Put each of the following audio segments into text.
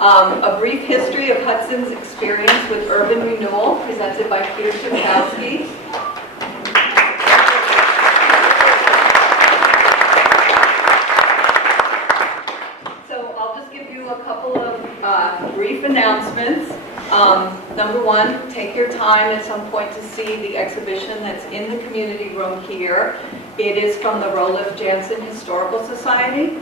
A brief history of Hudson's experience with urban renewal, presented by Peter Cipkowski. So I'll just give you a couple of brief announcements. Number one, take your time at some point to see the exhibition that's in the community room here. It is from the Roleff Jansen Historical Society.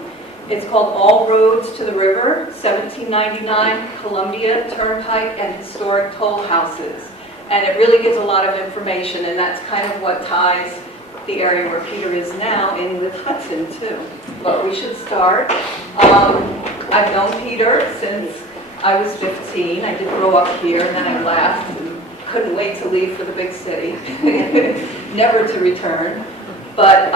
It's called All Roads to the River, 1799, Columbia Turnpike and Historic Toll Houses. And it really gives a lot of information, and that's kind of what ties the area where Peter is now in with Hudson too. But we should start. I've known Peter since I was 15. I did grow up here, and then I left and couldn't wait to leave for the big city, never to return. But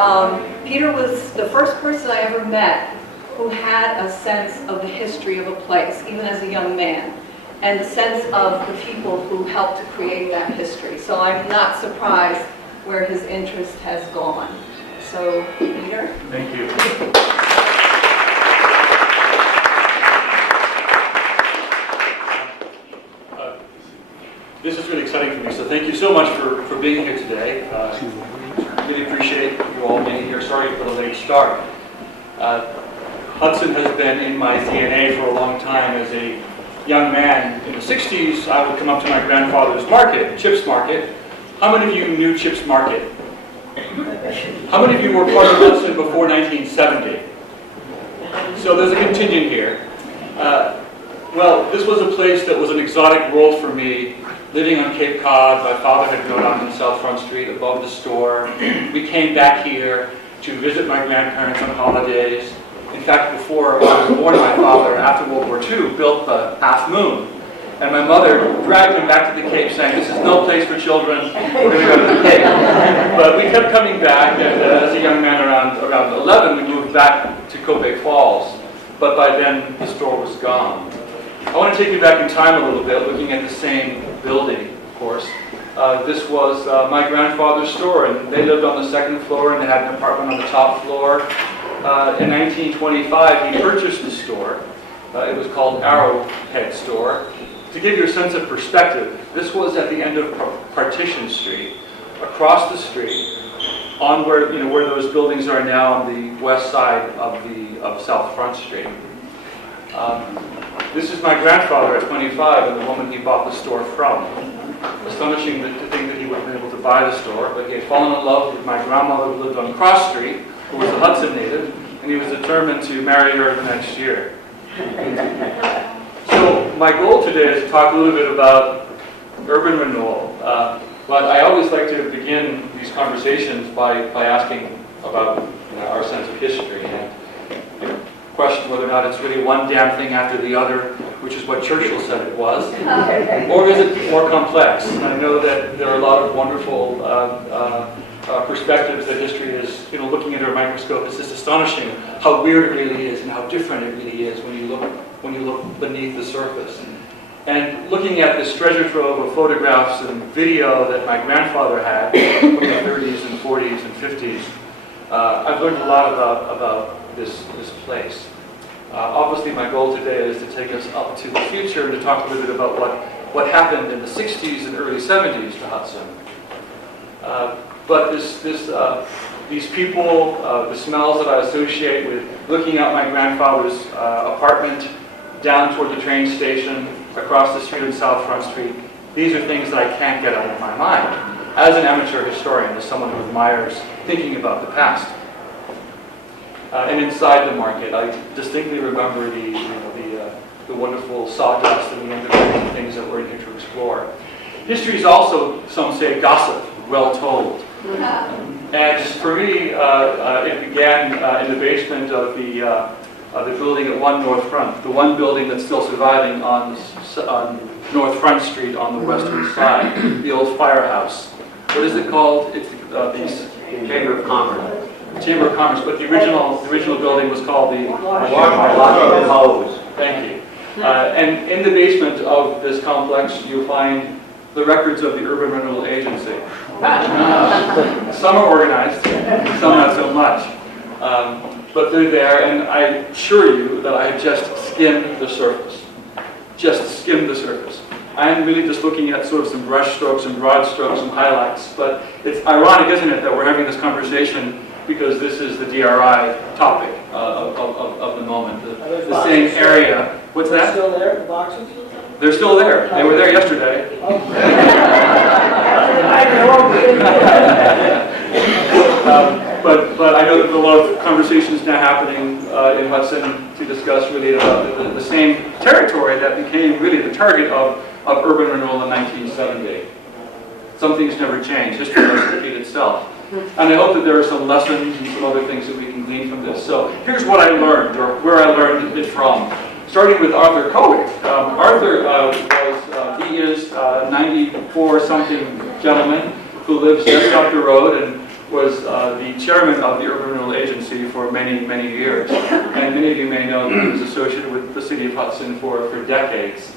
Peter was the first person I ever met who had a sense of the history of a place, even as a young man, and the sense of the people who helped to create that history. So I'm not surprised where his interest has gone. So, Peter? Thank you. This is really exciting for me, so thank you so much for being here today. Really appreciate you all being here. Sorry for the late start. Hudson has been in my DNA for a long time. As a young man in the 60s, I would come up to my grandfather's market, Chips Market. How many of you knew Chips Market? How many of you were part of Hudson before 1970? So there's a contingent here. Well, this was a place that was an exotic world for me. Living on Cape Cod, my father had grown up in South Front Street above the store. We came back here to visit my grandparents on holidays. In fact, before I was born, my father, after World War II, built the Half Moon. And my mother dragged him back to the Cape saying, "This is no place for children, we're going to go to the Cape." But we kept coming back, and as a young man around 11, we moved back to Copiague Falls. But by then, the store was gone. I want to take you back in time a little bit, looking at the same building, of course. This was my grandfather's store, and they lived on the second floor, and they had an apartment on the top floor. In 1925, he purchased the store. It was called Arrowhead Store. To give you a sense of perspective, this was at the end of Partition Street, across the street, on where those buildings are now on the west side of South Front Street. This is my grandfather at 25 and the woman he bought the store from. Astonishing to think that he would have been able to buy the store, but he had fallen in love with my grandmother who lived on Cross Street, who was a Hudson native, and he was determined to marry her the next year. So my goal today is to talk a little bit about urban renewal, but I always like to begin these conversations by asking about our sense of history and question whether or not it's really one damn thing after the other, which is what Churchill said it was, or is it more complex? And I know that there are a lot of wonderful perspectives that history is, looking under a microscope. It's just astonishing how weird it really is and how different it really is when you look beneath the surface. And looking at this treasure trove of photographs and video that my grandfather had from the 30s and 40s and 50s, I've learned a lot about this place. Obviously, my goal today is to take us up to the future and to talk a little bit about what happened in the 60s and early 70s to Hudson. But these people, the smells that I associate with looking out my grandfather's apartment, down toward the train station, across the street in South Front Street, these are things that I can't get out of my mind. As an amateur historian, as someone who admires thinking about the past. And inside the market, I distinctly remember the wonderful sawdust and the underground things that we're in here to explore. History is also, some say, gossip, well told. And for me, it began in the basement of the building at 1 North Front, the one building that's still surviving on North Front Street on the western side, the old firehouse. What is it called? It's the Chamber of Commerce. Chamber of Commerce, but the original building was called the Washington Hose. Thank you. And in the basement of this complex, you'll find the records of the Urban Renewal Agency. Some are organized, some not so much. But they're there, and I assure you that I have just skimmed the surface. just skim the surface. I'm really just looking at sort of some brush strokes and broad strokes and highlights, but it's ironic, isn't it, that we're having this conversation because this is the DRI topic of the moment, the same area. What's that? Still there, the boxes? They're still there. They were there yesterday. But I know that there are a lot of conversations now happening in Hudson to discuss really about the same territory that became really the target of urban renewal in 1970. Some things never change. History doesn't repeat itself. And I hope that there are some lessons and some other things that we can glean from this. So here's what I learned, or where I learned it from. Starting with Arthur Kowick. Arthur he is a 94-something gentleman who lives just up the road and was the chairman of the Urban Renewal Agency for many, many years. And many of you may know that he was associated with the city of Hudson for decades.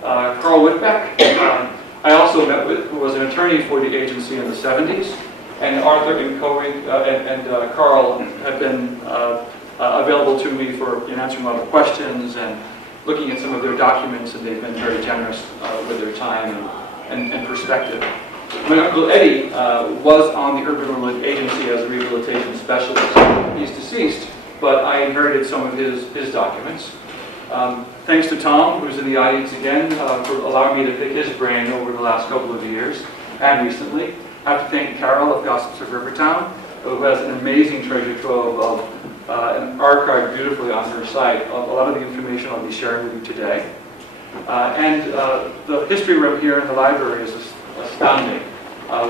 Carl Whitbeck, I also met with, who was an attorney for the agency in the 70s. And Arthur and Kowick and Carl have been available to me for answering a lot of questions and looking at some of their documents, and they've been very generous with their time and perspective. My Uncle Eddie was on the Urban Renewal Agency as a rehabilitation specialist. He's deceased, but I inherited some of his documents. Thanks to Tom, who's in the audience again, for allowing me to pick his brain over the last couple of years and recently. I have to thank Carol of Gossips of Rivertown, who has an amazing treasure trove of and archived beautifully on her site of a lot of the information I'll be sharing with you today. And the history room here in the library is astounding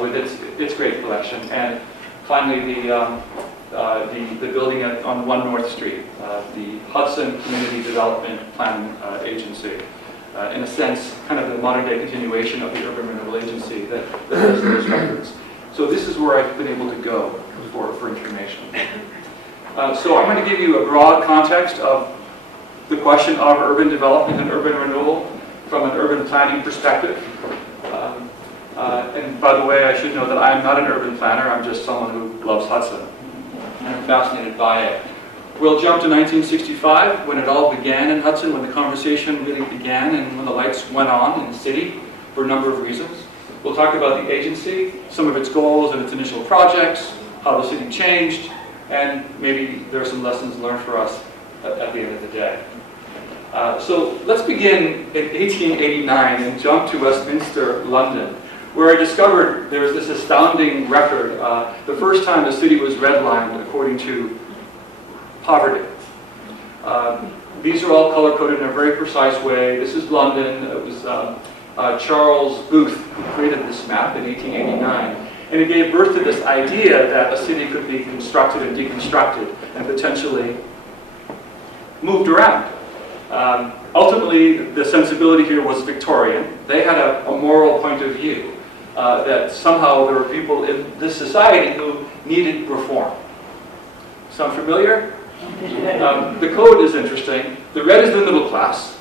with its great collection. And finally, the building on 1 North Street, the Hudson Community Development Plan Agency. In a sense, kind of the modern-day continuation of the Urban Renewal Agency that has those records. So this is where I've been able to go for information. So I'm going to give you a broad context of the question of urban development and urban renewal from an urban planning perspective. And by the way, I should know that I'm not an urban planner. I'm just someone who loves Hudson. I'm fascinated by it. We'll jump to 1965, when it all began in Hudson, when the conversation really began and when the lights went on in the city for a number of reasons. We'll talk about the agency, some of its goals and its initial projects, how the city changed, and maybe there are some lessons learned for us at the end of the day. So let's begin in 1889 and jump to Westminster, London, where I discovered there's this astounding record. The first time the city was redlined according to poverty. These are all color-coded in a very precise way. This is London. It was Charles Booth who created this map in 1889. And it gave birth to this idea that a city could be constructed and deconstructed and potentially moved around. Ultimately, the sensibility here was Victorian. They had a moral point of view that somehow there were people in this society who needed reform. Sound familiar? The code is interesting. The red is the middle class.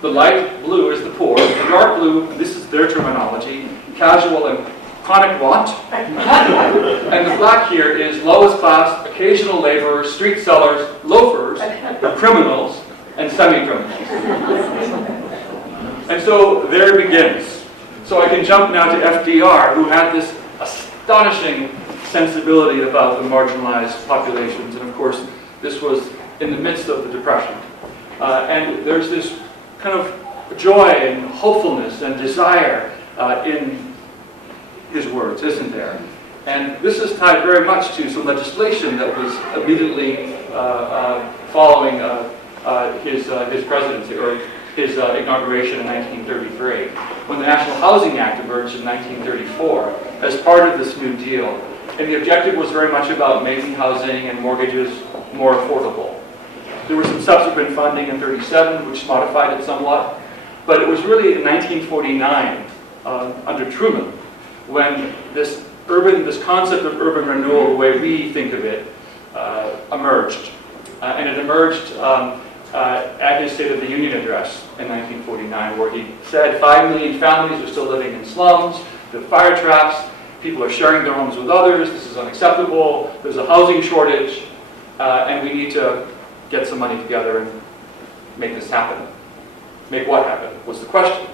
The light blue is the poor. The dark blue, this is their terminology, casual and chronic want. And the black here is lowest class, occasional laborers, street sellers, loafers, criminals, and semi-criminals. And so there it begins. So I can jump now to FDR, who had this astonishing sensibility about the marginalized populations. And of course, this was in the midst of the Depression. And there's this kind of joy and hopefulness and desire in his words, isn't there? And this is tied very much to some legislation that was immediately following his presidency, or his inauguration in 1933, when the National Housing Act emerged in 1934 as part of this New Deal. And the objective was very much about making housing and mortgages more affordable. There was some subsequent funding in 1937, which modified it somewhat. But it was really in 1949, under Truman, when this concept of urban renewal, the way we think of it, emerged. And it emerged at his State of the Union address in 1949, where he said 5 million families are still living in slums, the fire traps, people are sharing their homes with others, this is unacceptable, there's a housing shortage, and we need to get some money together and make this happen. Make what happen? was the question.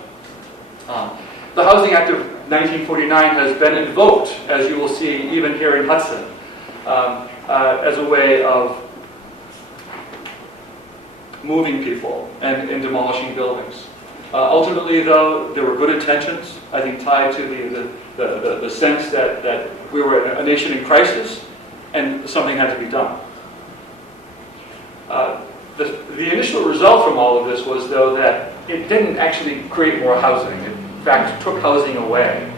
The Housing Act of 1949 has been invoked, as you will see even here in Hudson, as a way of moving people and demolishing buildings. Ultimately, though, there were good intentions, I think, tied to the sense that we were a nation in crisis and something had to be done. The initial result from all of this was, though, that it didn't actually create more housing. It, in fact, took housing away.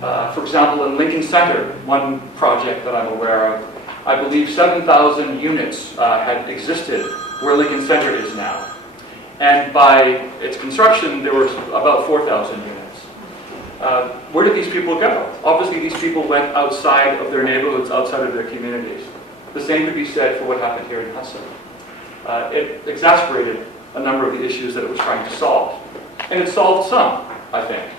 For example, in Lincoln Center, one project that I'm aware of, I believe 7,000 units had existed where Lincoln Center is now. And by its construction, there was about 4,000 units. Where did these people go? Obviously, these people went outside of their neighborhoods, outside of their communities. The same could be said for what happened here in Hudson. It exacerbated a number of the issues that it was trying to solve. And it solved some, I think.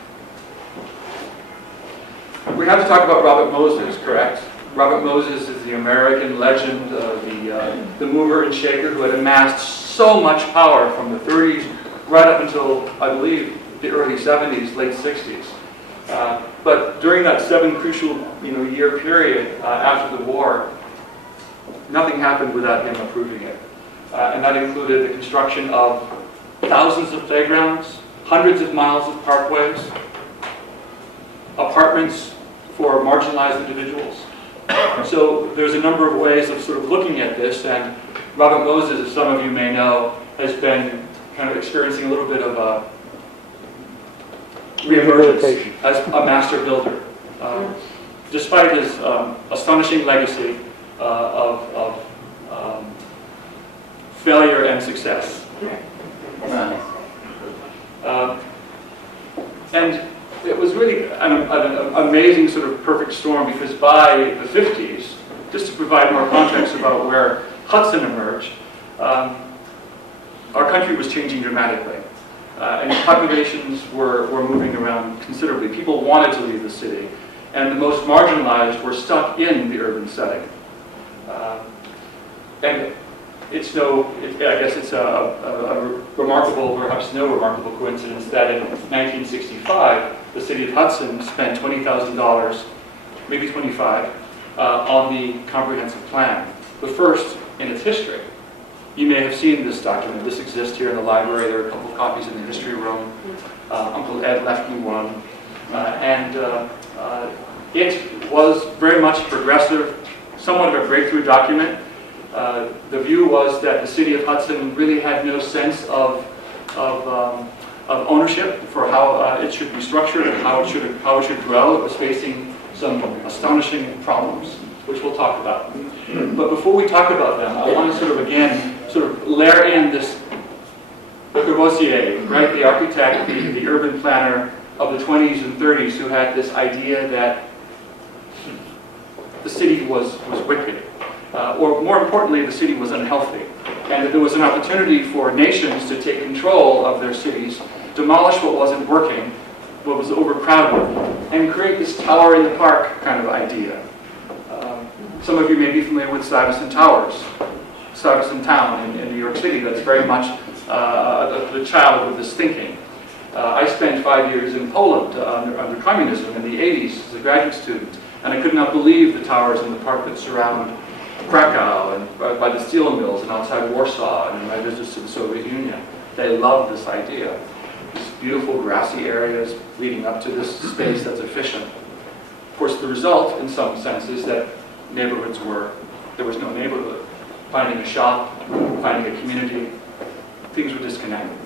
We have to talk about Robert Moses, correct? Robert Moses is the American legend, the mover and shaker who had amassed so much power from the 30s right up until, I believe, the early 70s, late 60s. But during that 7 crucial year period after the war, nothing happened without him approving it. And that included the construction of thousands of playgrounds, hundreds of miles of parkways, apartments for marginalized individuals. So there's a number of ways of sort of looking at this, and Robert Moses, as some of you may know, has been kind of experiencing a little bit of a reemergence as a master builder. Despite his astonishing legacy of failure and success. And it was really an amazing sort of perfect storm, because by the 50s, just to provide more context about where Hudson emerged, our country was changing dramatically. And populations were moving around considerably. People wanted to leave the city, and the most marginalized were stuck in the urban setting. And it's I guess it's a remarkable, perhaps no remarkable coincidence that in 1965, the city of Hudson spent $20,000, maybe $25,000, on the comprehensive plan, the first in its history. You may have seen this document. This exists here in the library. There are a couple of copies in the history room. Uncle Ed left me one. It was very much progressive, somewhat of a breakthrough document. The view was that the city of Hudson really had no sense of ownership for how it should be structured and how it should grow. It was facing some astonishing problems, which we'll talk about. But before we talk about them, I want to sort of layer in this Le Corbusier, right, the architect, the urban planner of the 20s and 30s, who had this idea that the city was wicked. Or more importantly, the city was unhealthy, and that there was an opportunity for nations to take control of their cities, demolish what wasn't working, what was overcrowded, and create this tower in the park kind of idea. Some of you may be familiar with Stuyvesant Towers, Stuyvesant Town in New York City. That's very much the child of this thinking. I spent 5 years in Poland under communism in the 80s as a graduate student, and I could not believe the towers in the park that surround Krakow and by the steel mills and outside Warsaw and in my visits to the Soviet Union. They loved this idea. These beautiful grassy areas leading up to this space that's efficient. Of course, the result, in some sense, is that there was no neighborhood. Finding a shop, finding a community, things were disconnected.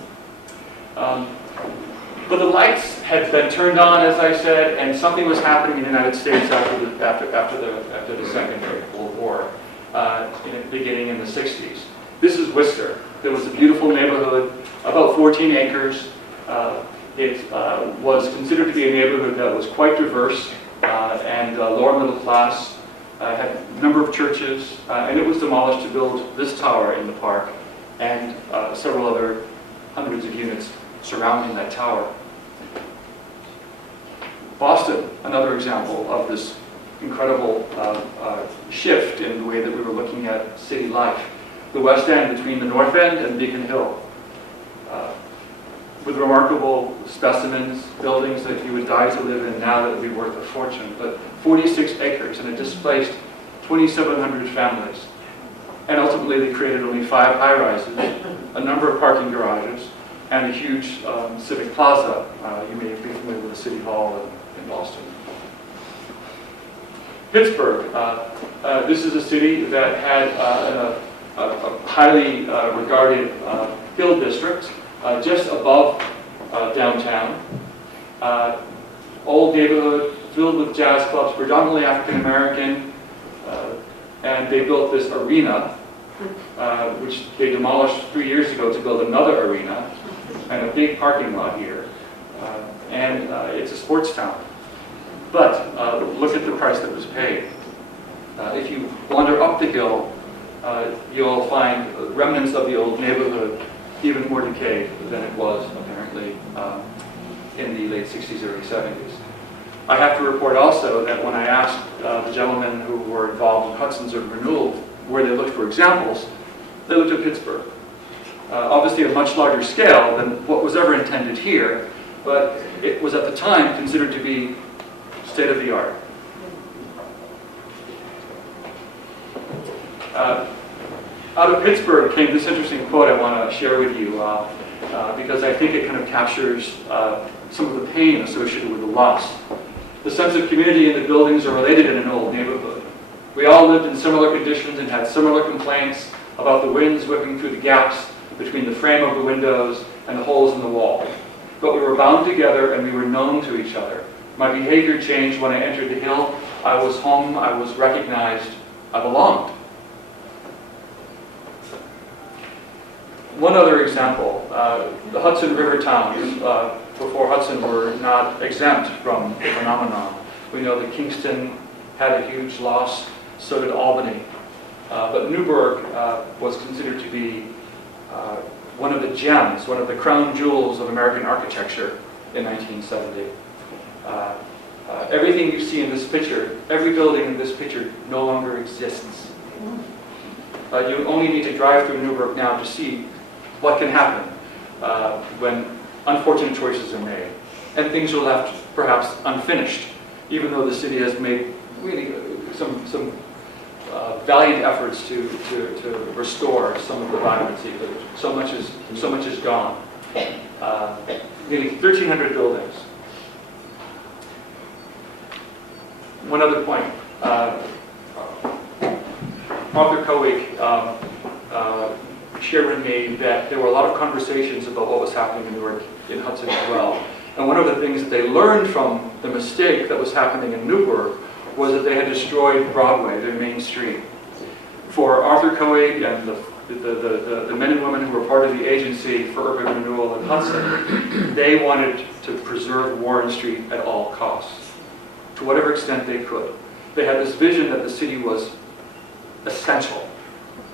But the lights had been turned on, as I said, and something was happening in the United States after the Second World War, beginning in the 60s. This is Worcester. There was a beautiful neighborhood, about 14 acres. It was considered to be a neighborhood that was quite diverse and lower middle class. Had a number of churches, and it was demolished to build this tower in the park and several other hundreds of units surrounding that tower. Boston, another example of this incredible shift in the way that we were looking at city life. The West End between the North End and Beacon Hill. with remarkable specimens, buildings that you would die to live in now that would be worth a fortune, but 46 acres, and it displaced 2,700 families. And ultimately they created only 5 high-rises, a number of parking garages, and a huge civic plaza. You may be familiar with the City Hall in Boston. Pittsburgh. This is a city that had a highly regarded hill district just above downtown. Old neighborhood filled with jazz clubs, predominantly African American, and they built this arena, which they demolished 3 years ago to build another arena, and a big parking lot here. And it's a sports town. But look at the price that was paid. If you wander up the hill, you'll find remnants of the old neighborhood even more decayed than it was apparently in the late 60s, early 70s. I have to report also that when I asked the gentlemen who were involved in Hudson's urban renewal where they looked for examples, they looked at Pittsburgh. Obviously a much larger scale than what was ever intended here, but it was at the time considered to be state of the art. Out of Pittsburgh came this interesting quote I want to share with you because I think it kind of captures some of the pain associated with the loss. The sense of community in the buildings are related in an old neighborhood. We all lived in similar conditions and had similar complaints about the winds whipping through the gaps between the frame of the windows and the holes in the wall. But we were bound together and we were known to each other. My behavior changed when I entered the hill. I was home, I was recognized, I belonged. One other example, the Hudson River towns before Hudson were not exempt from the phenomenon. We know that Kingston had a huge loss, so did Albany. But Newburgh was considered to be one of the gems, one of the crown jewels of American architecture in 1970. Everything you see in this picture, every building in this picture no longer exists. You only need to drive through Newburgh now to see what can happen when unfortunate choices are made. And things are left perhaps unfinished, even though the city has made really some valiant efforts to restore some of the vibrancy, but so much is gone. Nearly 1,300 buildings. One other point. Arthur Cowick shared with me that there were a lot of conversations about what was happening in Newark, in Hudson as well. And one of the things that they learned from the mistake that was happening in Newburgh was that they had destroyed Broadway, their main street. For Arthur Cowick and the men and women who were part of the agency for urban renewal in Hudson, they wanted to preserve Warren Street at all costs, to whatever extent they could. They had this vision that the city was essential,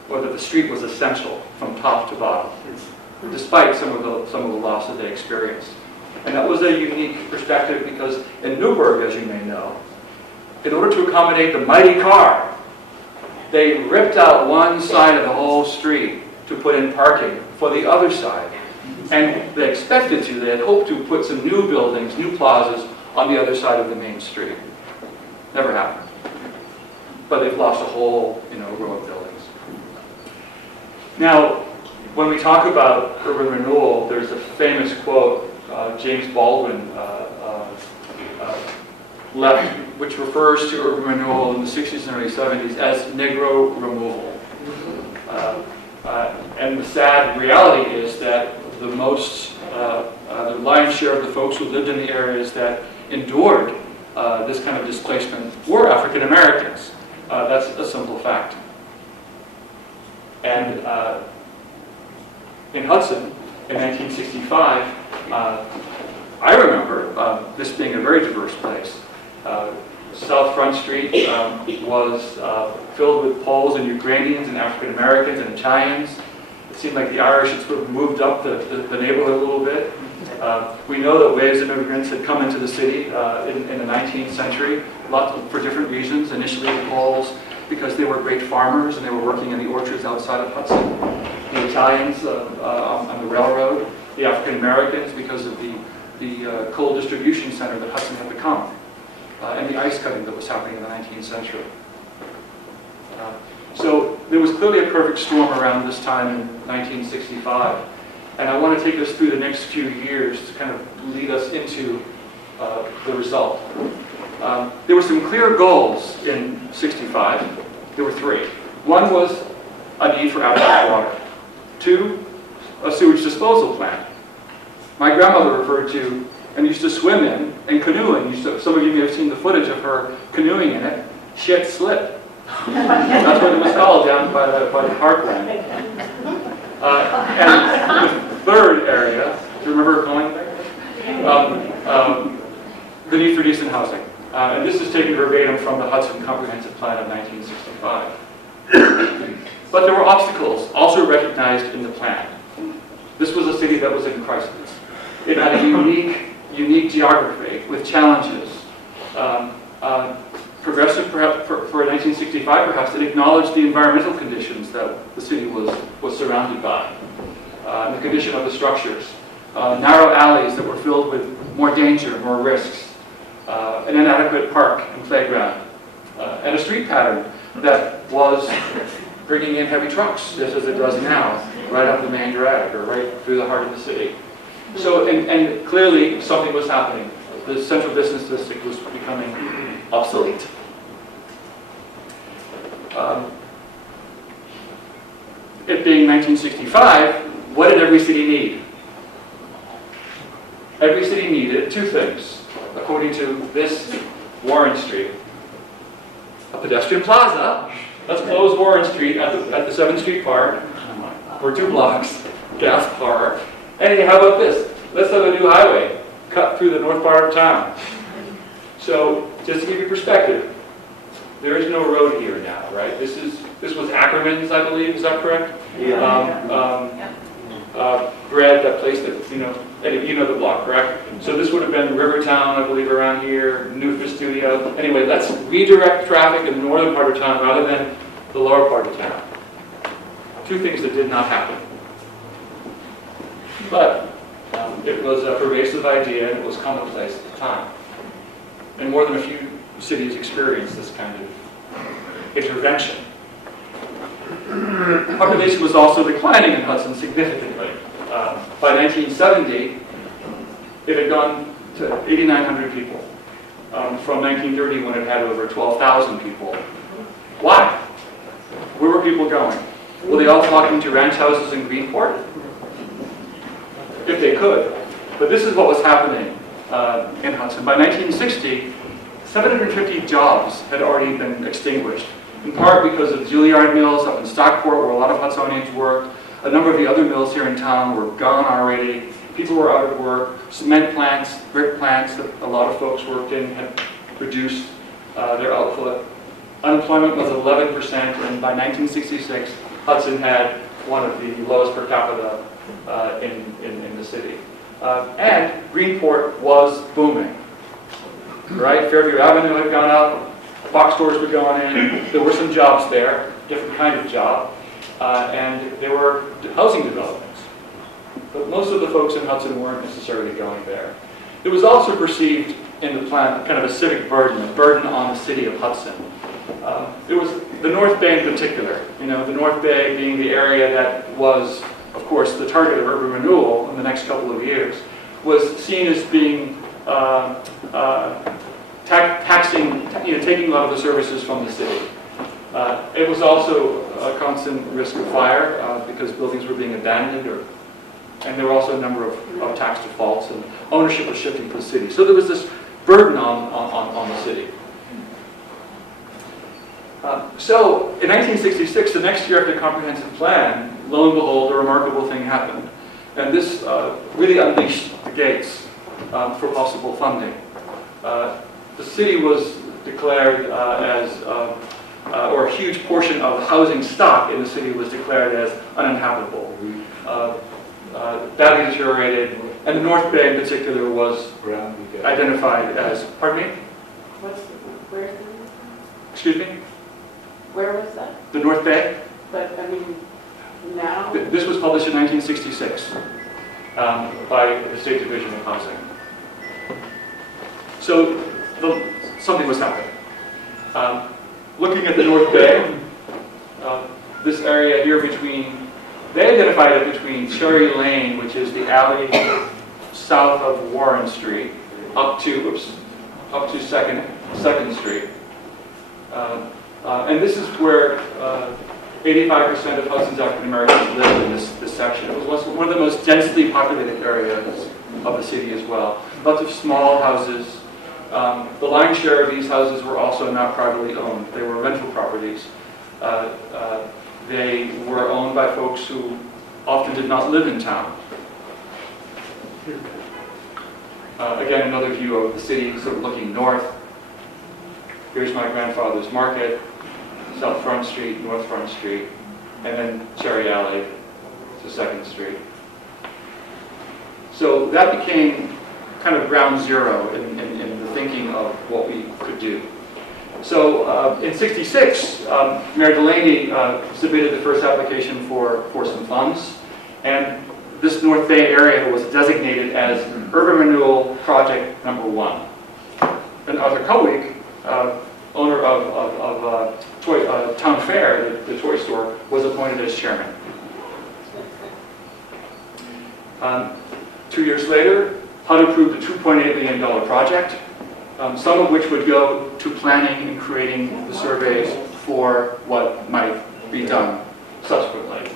or that the street was essential from top to bottom, despite some of the loss that they experienced. And that was a unique perspective because in Newburgh, as you may know, in order to accommodate the mighty car, they ripped out one side of the whole street to put in parking for the other side. And they expected to, they had hoped to put some new buildings, new plazas on the other side of the main street. Never happened. But they've lost a whole row of buildings. Now, when we talk about urban renewal, there's a famous quote James Baldwin left, which refers to urban renewal in the 60s and early 70s as Negro removal. And the sad reality is that the lion's share of the folks who lived in the areas that endured this kind of displacement were African Americans. That's a simple fact. And in Hudson, in 1965, I remember this being a very diverse place. South Front Street was filled with Poles and Ukrainians and African Americans and Italians. It seemed like the Irish had sort of moved up the neighborhood a little bit. We know that waves of immigrants had come into the city in the 19th century, for different reasons. Initially the Poles, because they were great farmers and they were working in the orchards outside of Hudson. The Italians on the railroad. the African Americans because of the coal distribution center that Hudson had become, and the ice cutting that was happening in the 19th century. So there was clearly a perfect storm around this time in 1965, and I want to take us through the next few years to kind of lead us into the result. There were some clear goals in 65. There were three. One was a need for adequate water. Two, a sewage disposal plant. My grandmother referred to and used to swim in and canoe in. Some of you may have seen the footage of her canoeing in it. She had slip. That's what it was called down by the parkland. And the third area, do you remember her calling it? The need for decent housing. And this is taken verbatim from the Hudson Comprehensive Plan of 1965. But there were obstacles also recognized in the plan. This was a city that was in crisis. It had a unique geography with challenges. Progressive, perhaps, for 1965, perhaps, it acknowledged the environmental conditions that the city was surrounded by, and the condition of the structures. Narrow alleys that were filled with more danger, more risks, an inadequate park and playground, and a street pattern that was bringing in heavy trucks, just as it does now, right up the main drag or right through the heart of the city. So, and clearly something was happening. The central business district was becoming obsolete. It being 1965, what did every city need? Every city needed two things, according to this Warren Street. A pedestrian plaza. Let's close Warren Street at the 7th Street Park for 2 blocks, gas park. And how about this? Let's have a new highway cut through the north part of town. So, just to give you perspective, there is no road here now, right? This was Ackerman's, I believe. Is that correct? Yeah. Bread, that place that and you know the block, correct? So this would have been Rivertown, I believe, around here. Newford Studio. Anyway, let's redirect traffic in the northern part of town rather than the lower part of town. Two things that did not happen. But it was a pervasive idea, and it was commonplace at the time. And more than a few cities experienced this kind of intervention. Population was also declining in Hudson significantly. By 1970, it had gone to 8,900 people. From 1930, when it had over 12,000 people. Why? Where were people going? Were they all flocking to ranch houses in Greenport? If they could. But this is what was happening in Hudson. By 1960, 750 jobs had already been extinguished, in part because of Juilliard mills up in Stockport, where a lot of Hudsonians worked. A number of the other mills here in town were gone already. People were out of work. Cement plants, brick plants that a lot of folks worked in had reduced their output. Unemployment was 11%, and by 1966, Hudson had one of the lowest per capita in the city. And Greenport was booming. Right? Fairview Avenue had gone up, box stores were going in, there were some jobs there, different kind of job, and there were housing developments. But most of the folks in Hudson weren't necessarily going there. It was also perceived in the plan kind of a civic burden, a burden on the city of Hudson. It was the North Bay in particular, the North Bay being the area that was, of course, the target of urban renewal in the next couple of years, was seen as being taking a lot of the services from the city. It was also a constant risk of fire because buildings were being abandoned, and there were also a number of tax defaults, and ownership was shifting to the city. So there was this burden on the city. So in 1966, the next year after the comprehensive plan, lo and behold, a remarkable thing happened. And this really unleashed the gates for possible funding. The city was declared or a huge portion of the housing stock in the city was declared as uninhabitable, badly deteriorated, and the North Bay in particular was identified as, pardon me? Where's Excuse me? Where was that? The North Bay? But, I mean, now? This was published in 1966. by the State Division of Housing. So something was happening. Looking at the North Bay, this area here between, they identified it between Cherry Lane, which is the alley south of Warren Street, up to 2nd Street. And this is where 85% of Hudson's African Americans live in this section. It was one of the most densely populated areas of the city as well. Lots of small houses. The lion's share of these houses were also not privately owned. They were rental properties. They were owned by folks who often did not live in town. Again, another view of the city, sort of looking north. Here's my grandfather's market, South Front Street, North Front Street, and then Cherry Alley to 2nd Street. So that became kind of ground zero in the thinking of what we could do. So in '66, Mayor Delaney submitted the first application for some funds, and this North Bay area was designated as Urban Renewal Project #1. And Arthur Culwick, owner of Town Fair, the toy store, was appointed as chairman. 2 years later, HUD approved a $2.8 million project, some of which would go to planning and creating the surveys for what might be done subsequently.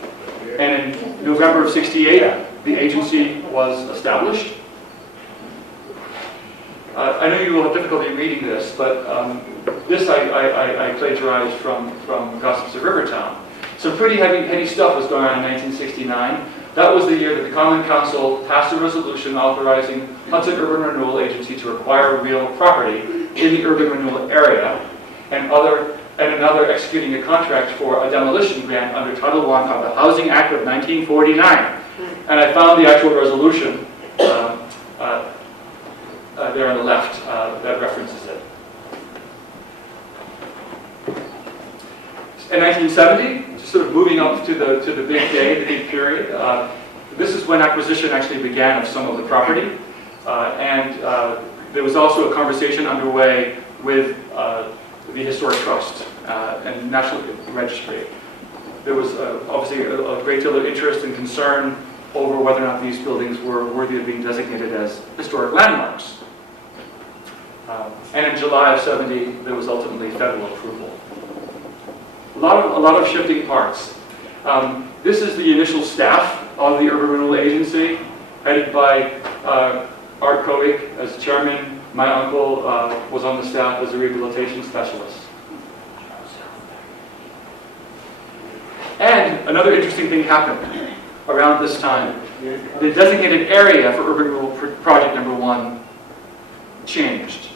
And in November of '68, the agency was established. I know you will have difficulty reading this, but this I plagiarized from Gossips of Rivertown. Some pretty heavy stuff was going on in 1969. That was the year that the Common Council passed a resolution authorizing Hudson Urban Renewal Agency to acquire real property in the urban renewal area, and another executing a contract for a demolition grant under Title I of the Housing Act of 1949. And I found the actual resolution there on the left that references it. In 1970, just sort of moving up to the big day, the big period, this is when acquisition actually began of some of the property. And there was also a conversation underway with the Historic Trust and National Registry. There was obviously a great deal of interest and concern over whether or not these buildings were worthy of being designated as historic landmarks. And in July of '70, there was ultimately federal approval. A lot of shifting parts. This is the initial staff of the Urban Renewal Agency, headed by Art Kowick as chairman. My uncle was on the staff as a rehabilitation specialist. And another interesting thing happened around this time. The designated area for Urban Renewal Project #1 changed.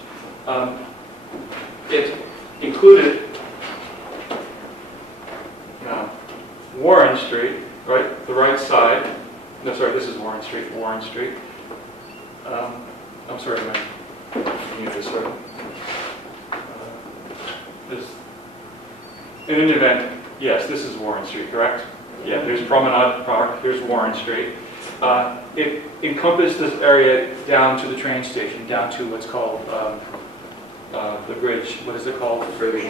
It included Warren Street, right, the right side. No, sorry, this is Warren Street. Warren Street. I'm sorry, I'm looking at this right. In any event, yes, this is Warren Street, correct? Yeah, there's Promenade Park, here's Warren Street. It encompassed this area down to the train station, down to what's called the bridge. What is it called? Ferry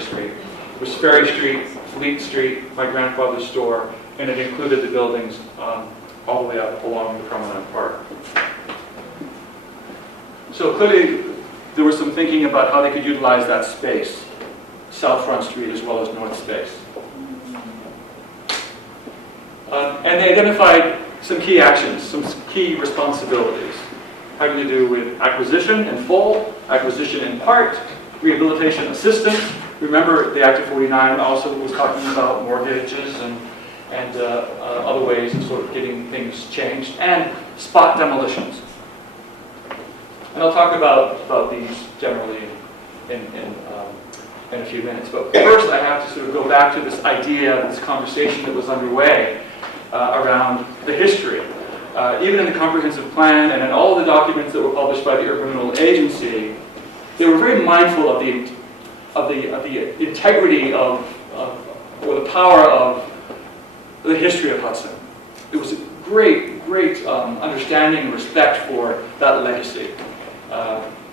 Street. It was Ferry Street, Fleet Street, my grandfather's store, and it included the buildings all the way up along the Promenade Park. So clearly, there was some thinking about how they could utilize that space, South Front Street as well as North Space. And they identified some key actions, some key responsibilities, having to do with acquisition in full, acquisition in part, rehabilitation assistance. Remember, the Act of '49 also was talking about mortgages and other ways of sort of getting things changed, and spot demolitions. And I'll talk about these generally in a few minutes. But first, I have to sort of go back to this idea, this conversation that was underway around the history. Even in the comprehensive plan and in all of the documents that were published by the Urban Renewal Agency, they were very mindful of the integrity or the power of the history of Hudson. It was great understanding and respect for that legacy.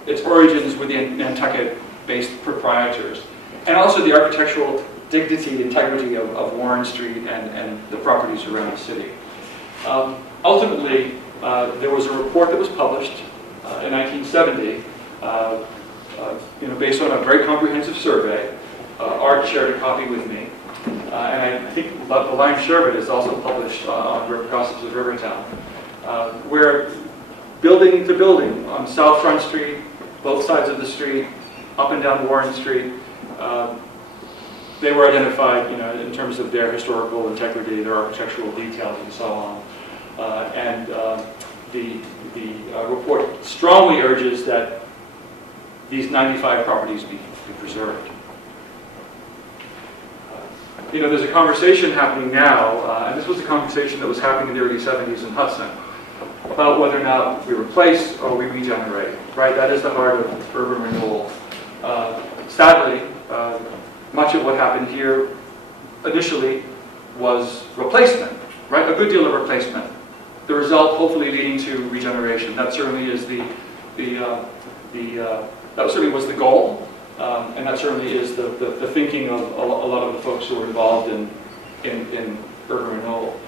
Its origins with the Nantucket-based proprietors, and also the architectural dignity, integrity of Warren Street and the properties around the city. Ultimately, there was a report that was published in 1970, based on a very comprehensive survey. Art shared a copy with me, and I think the lion's share of it is also published on Gossips of Rivertown, where building to building on South Front Street, both sides of the street, up and down Warren Street, they were identified, in terms of their historical integrity, their architectural details, and so on. The report strongly urges that these 95 properties be preserved. There's a conversation happening now, and this was a conversation that was happening in the early 70s in Hudson, about whether or not we replace or we regenerate, right? That is the heart of urban renewal. Sadly, much of what happened here initially was replacement, right? A good deal of replacement. The result hopefully leading to regeneration. That certainly is that certainly was the goal, and that certainly is the thinking of a lot of the folks who were involved in urban renewal.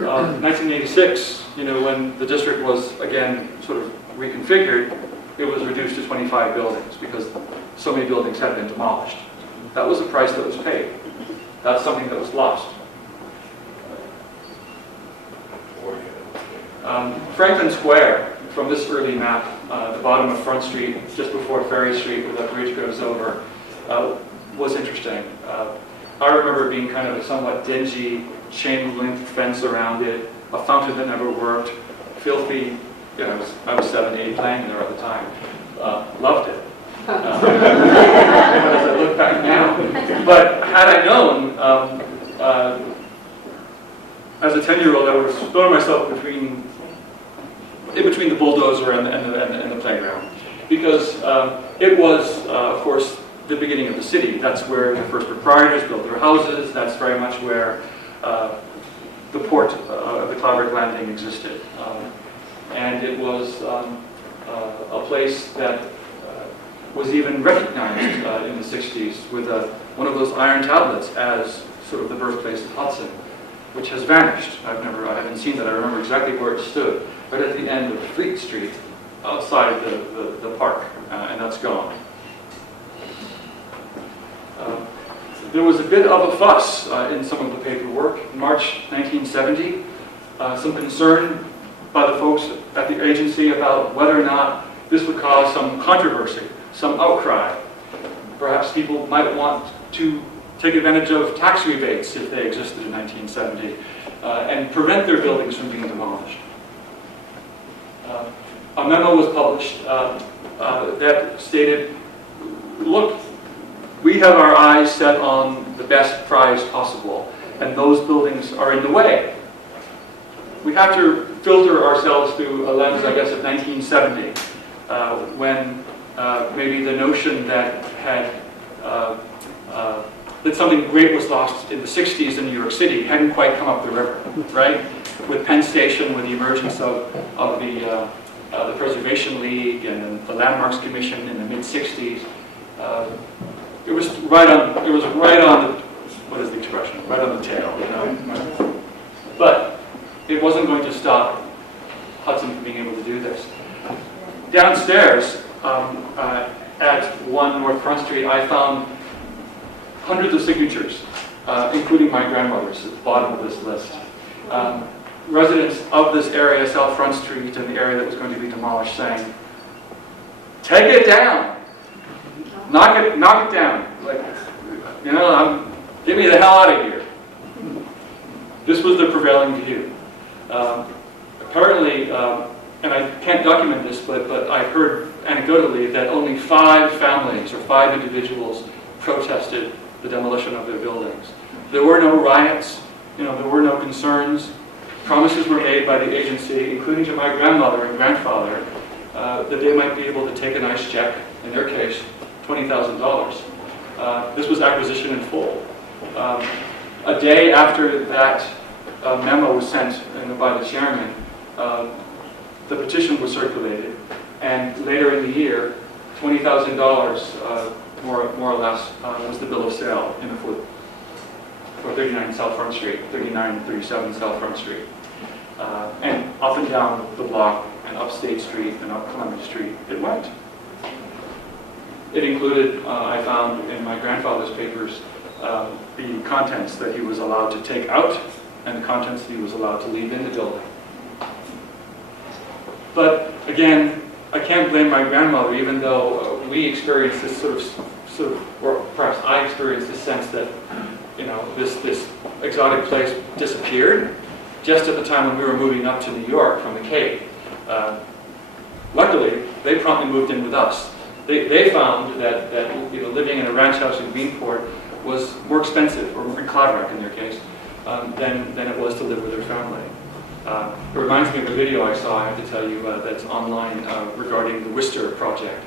1986, when the district was again sort of reconfigured, it was reduced to 25 buildings because so many buildings had been demolished. That was the price that was paid. That's something that was lost. Franklin Square, from this early map, the bottom of Front Street, just before Ferry Street, where that bridge goes over, was interesting. I remember it being kind of a somewhat dingy, chain-link fence around it, a fountain that never worked, filthy. I was 7, 8, playing there at the time. Loved it. As I look back now. But had I known, as a 10-year-old, I would have thrown myself in between the bulldozer and the playground, because it was, of course, the beginning of the city. That's where the first proprietors built their houses. That's very much where the port of the Cloudbreak Landing existed, and it was a place that was even recognized in the 60s with one of those iron tablets as sort of the birthplace of Hudson, which has vanished. I haven't seen that. I remember exactly where it stood, right at the end of Fleet Street, outside the park, and that's gone. There was a bit of a fuss in some of the paperwork. In March 1970, some concern by the folks at the agency about whether or not this would cause some controversy, some outcry. Perhaps people might want to take advantage of tax rebates if they existed in 1970 and prevent their buildings from being demolished. A memo was published that stated, look, we have our eyes set on the best prize possible, and those buildings are in the way. We have to filter ourselves through a lens, I guess, of 1970, when maybe the notion that that something great was lost in the 60s in New York City hadn't quite come up the river, right? With Penn Station, with the emergence of the Preservation League and the Landmarks Commission in the mid-60s, it was right on the, what is the expression? Right on the tail, But it wasn't going to stop Hudson from being able to do this. Downstairs at 1 North Front Street, I found hundreds of signatures, including my grandmother's at the bottom of this list. Residents of this area, South Front Street, and the area that was going to be demolished, saying, "Take it down, knock it down. Like, get me the hell out of here." This was the prevailing view. Apparently, and I can't document this, but I've heard anecdotally that only 5 families or 5 individuals protested the demolition of their buildings. There were no riots, there were no concerns. Promises were made by the agency, including to my grandmother and grandfather, that they might be able to take a nice check, in their case, $20,000. This was acquisition in full. A day after that a memo was sent by the chairman, the petition was circulated, and later in the year, $20,000, more or less, was the bill of sale in the foot for 39 South Front Street, 39 and 37 South Front Street. And up and down the block, and up State Street, and up Columbia Street, it went. It included, I found in my grandfather's papers, the contents that he was allowed to take out, and the contents that he was allowed to leave in the building. But again, I can't blame my grandmother, even though we experienced this sort of, or perhaps I experienced this sense that, you know, this exotic place disappeared just at the time when we were moving up to New York from the Cape. Luckily, they promptly moved in with us. They found that you know, living in a ranch house in Greenport was more expensive, or in Cloud Rock in their case, than it was to live with their family. It reminds me of a video I saw, I have to tell you, that's online regarding the Worcester project.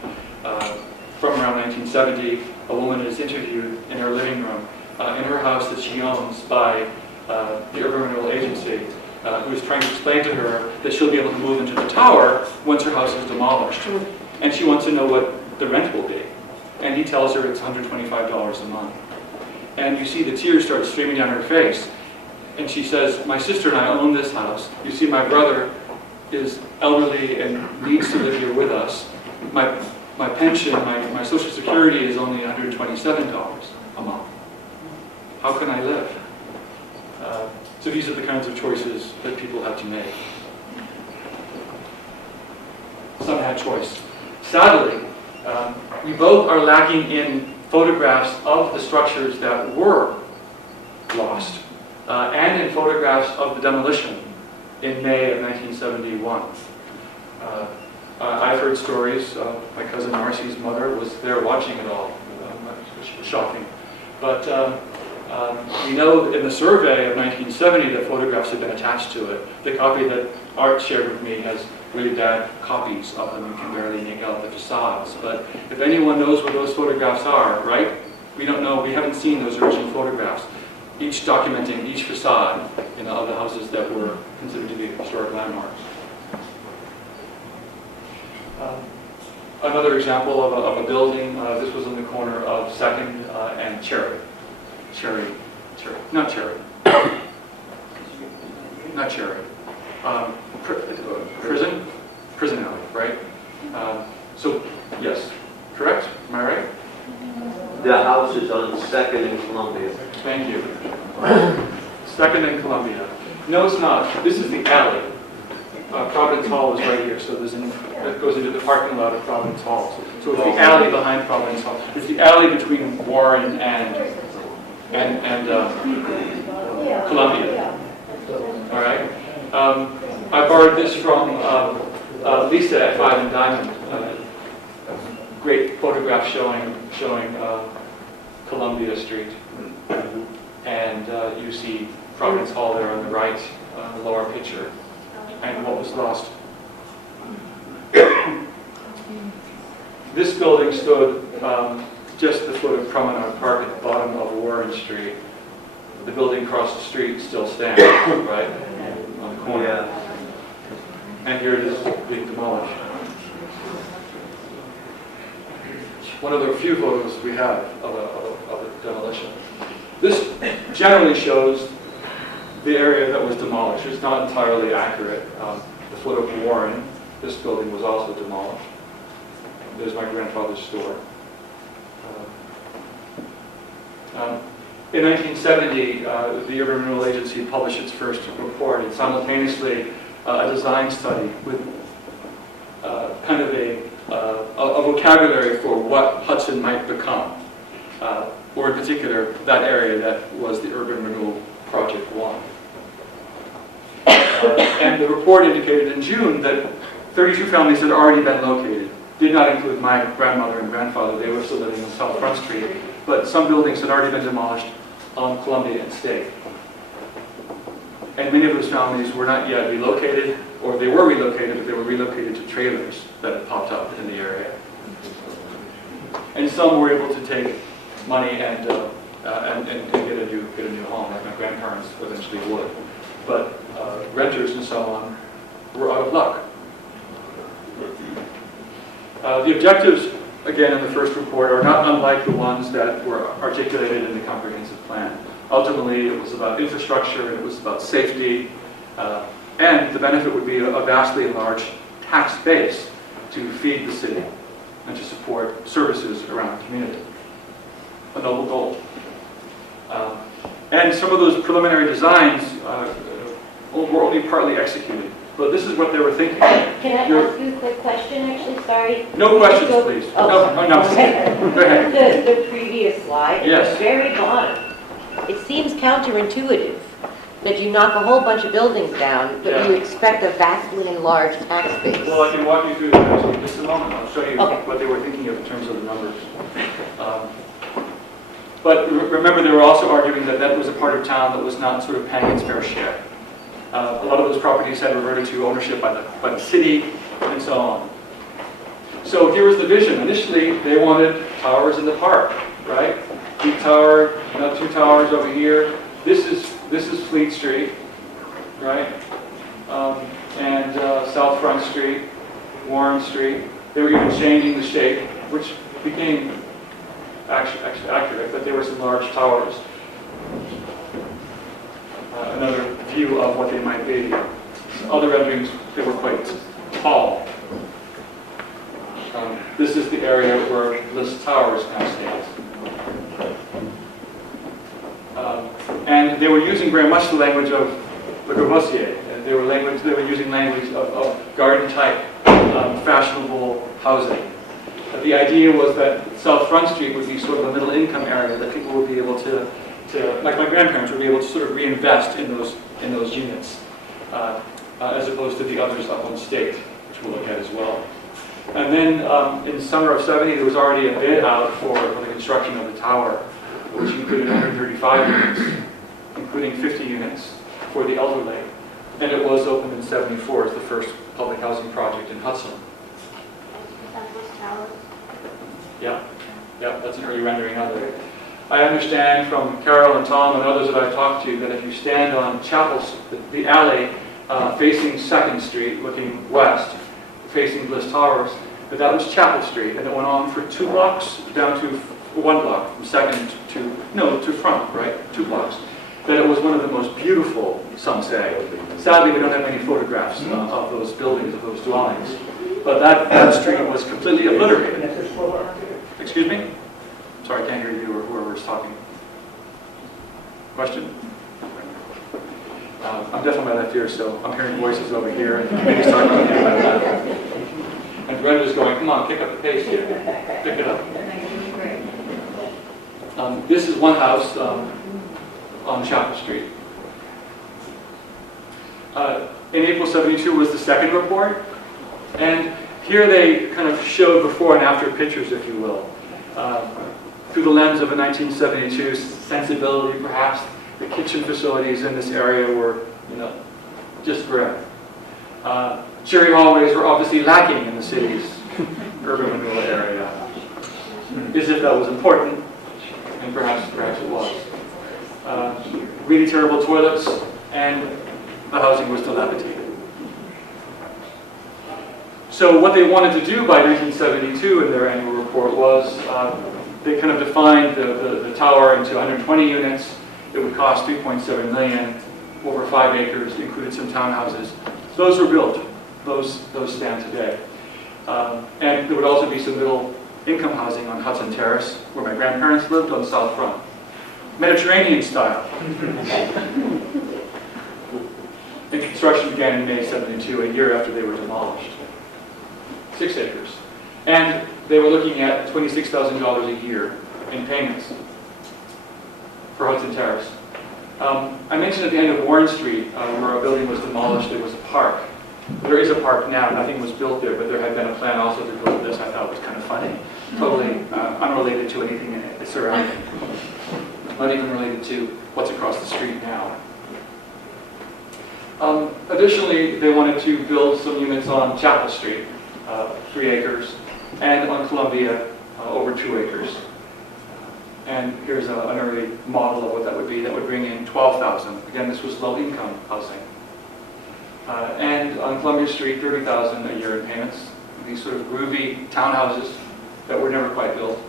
From around 1970, a woman is interviewed in her living room in her house that she owns by the Urban Renewal Agency, who is trying to explain to her that she'll be able to move into the tower once her house is demolished. And she wants to know what the rent will be. And he tells her it's $125 a month. And you see the tears start streaming down her face. And she says, my sister and I own this house. You see, my brother is elderly and needs to live here with us. My pension, my Social Security is only $127 a month. How can I live? So these are the kinds of choices that people have to make. Some had choice. Sadly, we both are lacking in photographs of the structures that were lost, and in photographs of the demolition in May of 1971. I've heard stories. My cousin Marcy's mother was there watching it all, which was shocking. But we know in the survey of 1970 that photographs have been attached to it. The copy that Art shared with me has really bad copies of them. You can barely make out the facades. But if anyone knows what those photographs are, right? We don't know. We haven't seen those original photographs, each documenting each facade of the houses that were considered to be historic landmarks. Another example of a building, this was in the corner of 2nd and Cherry. Not Cherry. Prison alley, right? So, yes, correct? Am I right? The house is on 2nd and Columbia. Thank you. 2nd and Columbia. No, it's not. This is the alley. Providence Hall is right here, so that goes into the parking lot of Providence Hall. So it's the alley behind Providence Hall. It's the alley between Warren and Columbia. All right. I borrowed this from Lisa at 5 and Diamond. Great photograph showing Columbia Street, and you see Providence Hall there on the right, the lower picture, and what was lost. This building stood just the foot of Promenade Park at the bottom of Warren Street. The building across the street still stands, right, on the corner. Yeah. And here it is being demolished. One of the few photos we have of a demolition. This generally shows the area that was demolished. It's not entirely accurate. The foot of Warren, this building was also demolished. There's my grandfather's store. In 1970, the Urban Renewal Agency published its first report, and simultaneously a design study with kind of a vocabulary for what Hudson might become, or in particular, that area that was the Urban Renewal Project 1. And the report indicated in June that 32 families had already been located. Did not include my grandmother and grandfather. They were still living on South Front Street. But some buildings had already been demolished on Columbia and State. And many of those families were not yet relocated, or they were relocated, but they were relocated to trailers that had popped up in the area. And some were able to take money and get a new home, like my grandparents eventually would. but renters and so on were out of luck. The objectives, again, in the first report are not unlike the ones that were articulated in the comprehensive plan. Ultimately, it was about infrastructure, it was about safety, and the benefit would be a vastly enlarged tax base to feed the city and to support services around the community. A noble goal. And some of those preliminary designs were only partly executed. But this is what they were thinking. Can I ask you a quick question, actually? Sorry. No questions, please. Oh. No. Okay. Go ahead. The previous slide, Yes. at the very bottom, it seems counterintuitive that you knock a whole bunch of buildings down, but Yeah. you expect a vastly enlarged tax base. Well, I can walk you through that in just a moment. I'll show you Okay. what they were thinking of in terms of the numbers. But remember, they were also arguing that that was a part of town that was not sort of paying its fair share. A lot of those properties had reverted to ownership by the city and so on. So here was the vision. Initially, they wanted towers in the park, right? Big tower, 2 towers over here. This is Fleet Street, right? And South Front Street, Warren Street. They were even changing the shape, which became actually accurate, but there were some large towers. Another view of what they might be. Other renderings, they were quite tall. This is the area where Bliss Towers now stands. And they were using very much the language of Le Corbusier. They were using language of garden type, fashionable housing. The idea was that South Front Street would be sort of a middle income area that people would be able to like my grandparents would be able to sort of reinvest in those units, as opposed to the others up on State, which we'll look at as well. And then in the summer of '70, there was already a bid out for the construction of the tower, which included 135 units, including 50 units for the elderly. And it was opened in '74 as the first public housing project in Hudson. Yeah, that's an early rendering of it. I understand from Carol and Tom and others that I've talked to that if you stand on Chapel, the alley facing 2nd Street, looking west, facing Bliss Towers, that was Chapel Street, and it went on for 2 blocks down to 1 block, from 2nd to front, right? 2 blocks. That it was one of the most beautiful, some say. Sadly, we don't have any photographs of those buildings, of those dwellings. But that street was completely obliterated. Excuse me? Sorry, I can't hear you or whoever's talking. Question? I'm deaf on my left ear, so I'm hearing voices over here, and maybe start talking about that. And Brenda's going, come on, pick up the pace here. Pick it up. This is one house on Chapel Street. In April '72 was the second report, and here they kind of showed before and after pictures, if you will. Through the lens of a 1972 sensibility, perhaps, the kitchen facilities in this area were, just grim. Cherry hallways were obviously lacking in the city's urban renewal area, as if that was important, and perhaps it was. Really terrible toilets, and the housing was dilapidated. So what they wanted to do by 1972 in their annual report was they kind of defined the tower into 120 units. It would cost $3.7 million, over 5 acres, included some townhouses. So those were built. Those stand today. And there would also be some middle income housing on Hudson Terrace, where my grandparents lived, on South Front. Mediterranean style. And construction began in May '72, a year after they were demolished. 6 acres. And they were looking at $26,000 a year in payments for Hudson Terrace. I mentioned at the end of Warren Street, where our building was demolished, there was a park. There is a park now, nothing was built there, but there had been a plan also to build this. I thought was kind of funny. Totally unrelated to anything in it surrounding. Not even related to what's across the street now. Additionally, they wanted to build some units on Chapel Street, 3 acres, and on Columbia, over 2 acres. And here's an early model of what that would be. That would bring in 12,000. Again, this was low-income housing. And on Columbia Street, 30,000 a year in payments. These sort of groovy townhouses that were never quite built.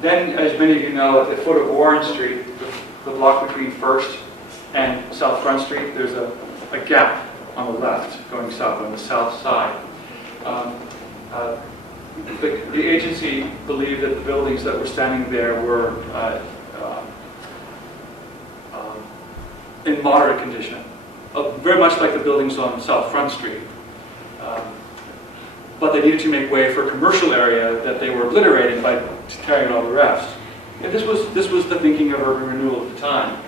Then, as many of you know, at the foot of Warren Street, the block between First and South Front Street, there's a gap on the left going south on the south side. The agency believed that the buildings that were standing there were in moderate condition, very much like the buildings on South Front Street. But they needed to make way for a commercial area that they were obliterating by tearing all the rest. And this was the thinking of urban renewal at the time.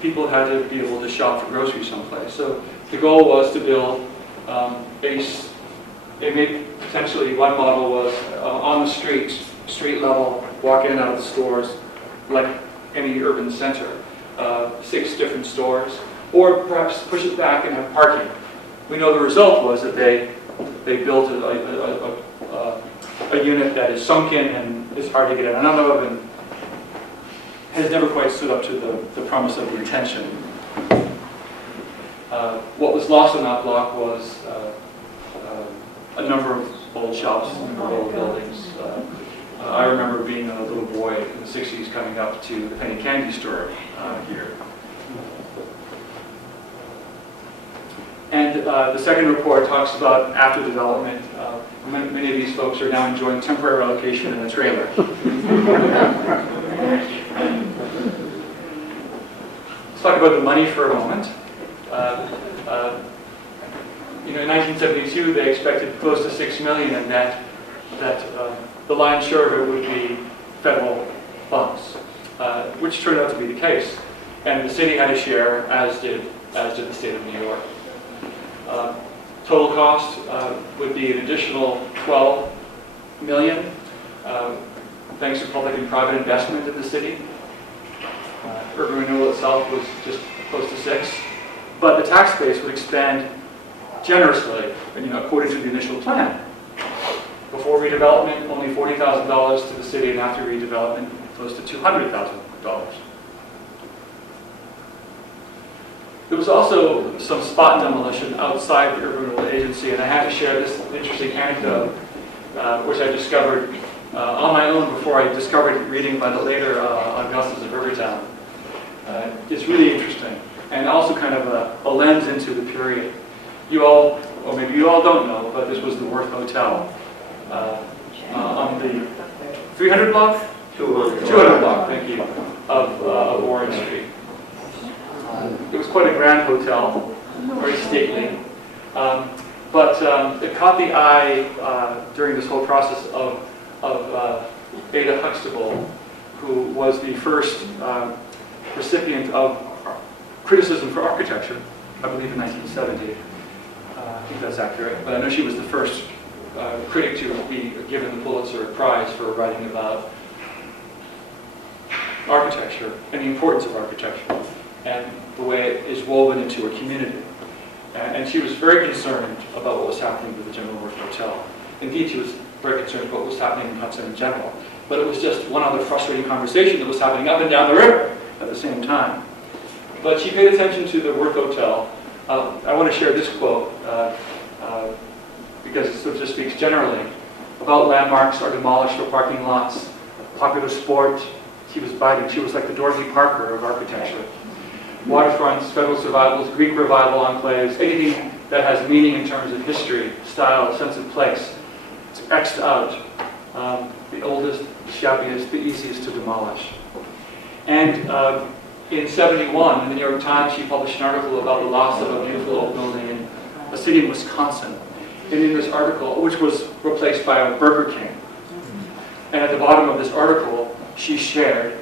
People had to be able to shop for groceries someplace. So the goal was to build potentially one model was on the street level, walk in and out of the stores, like any urban center, 6 different stores, or perhaps push it back and have parking. We know the result was that they built a unit that is sunken and is hard to get in and out of, and has never quite stood up to the promise of the intention. What was lost on that block was a number of old shops, a number of old buildings. I remember being a little boy in the 60s coming up to the penny candy store here. And the second report talks about after development. Many of these folks are now enjoying temporary relocation in a trailer. Let's talk about the money for a moment. In 1972, they expected close to $6 million, and that the lion's share of it would be federal funds, which turned out to be the case. And the city had a share, as did the state of New York. Total cost would be an additional $12 million, thanks to public and private investment in the city. Urban renewal itself was just close to $6 million, but the tax base would expand generously, according to the initial plan. Before redevelopment, only $40,000 to the city, and after redevelopment, close to $200,000. There was also some spot demolition outside the urban renewal agency, and I had to share this interesting anecdote, which I discovered on my own before I discovered reading by the later Augustus of Rivertown. It's really interesting, and also kind of a lens into the period. You all, or maybe you all don't know, but this was the Worth Hotel on the 300 block? 200 block, thank you, of Warren Street. It was quite a grand hotel, very stately, but it caught the eye during this whole process of Ada Huxtable, who was the first recipient of criticism for architecture, I believe in 1970. I think that's accurate, but I know she was the first critic to be given the Pulitzer Prize for writing about architecture and the importance of architecture and the way it is woven into a community. And she was very concerned about what was happening with the General Worth Hotel. Indeed, she was very concerned about what was happening in Hudson in general. But it was just one other frustrating conversation that was happening up and down the river at the same time. But she paid attention to the Worth Hotel. I want to share this quote because it sort of just speaks generally about landmarks are demolished for parking lots, popular sport. She was biting. She was like the Dorothy Parker of architecture. Waterfronts, federal survivals, Greek revival enclaves, anything that has meaning in terms of history, style, sense of place. It's X'd out. The oldest, the shabbiest, the easiest to demolish. And in '71, in the New York Times, she published an article about the loss of a beautiful old building in a city in Wisconsin. And in this article, which was replaced by a Burger King. And at the bottom of this article, she shared,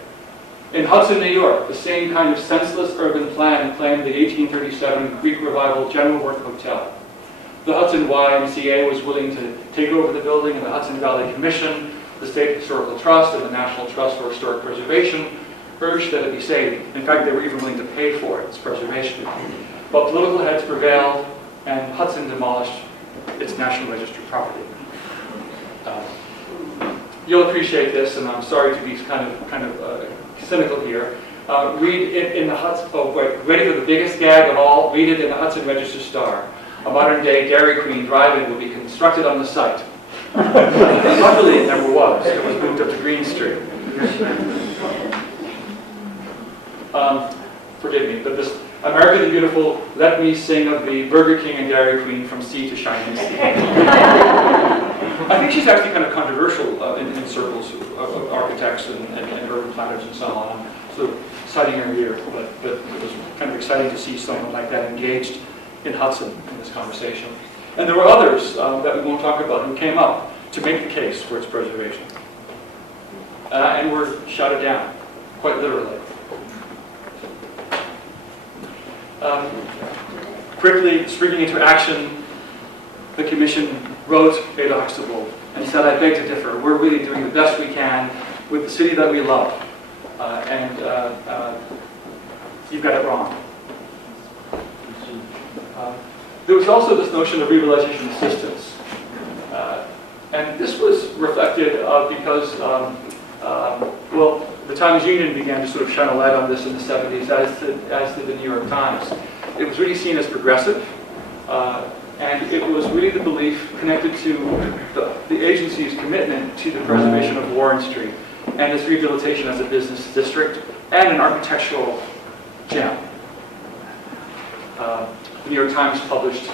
in Hudson, New York, the same kind of senseless urban plan claimed the 1837 Greek Revival General Worth Hotel. The Hudson YMCA was willing to take over the building, and the Hudson Valley Commission, the State Historical Trust, and the National Trust for Historic Preservation urged that it be saved. In fact, they were even willing to pay for its preservation. But political heads prevailed, and Hudson demolished its National Register property. you'll appreciate this, and I'm sorry to be kind of cynical here. Read it in the Hudson. Oh, wait, ready for the biggest gag of all? Read it in the Hudson Register Star. A modern-day Dairy Queen drive-in will be constructed on the site. Luckily, it never was. It was moved up to Green Street. Forgive me, but this America the Beautiful, let me sing of the Burger King and Dairy Queen from sea to shining sea. I think she's actually kind of controversial in circles of architects and urban planners and so on. So citing her here, but it was kind of exciting to see someone like that engaged in Hudson in this conversation. And there were others that we won't talk about who came up to make the case for its preservation. And were shouted down, quite literally. Quickly springing into action, the Commission wrote Ada Huxtable and said, I beg to differ. We're really doing the best we can with the city that we love. And you've got it wrong. There was also this notion of rehabilitation assistance. And this was reflected because, well, the Times Union began to sort of shine a light on this in the 70s, as did the New York Times. It was really seen as progressive, and it was really the belief connected to the agency's commitment to the preservation of Warren Street and its rehabilitation as a business district and an architectural gem. The New York Times published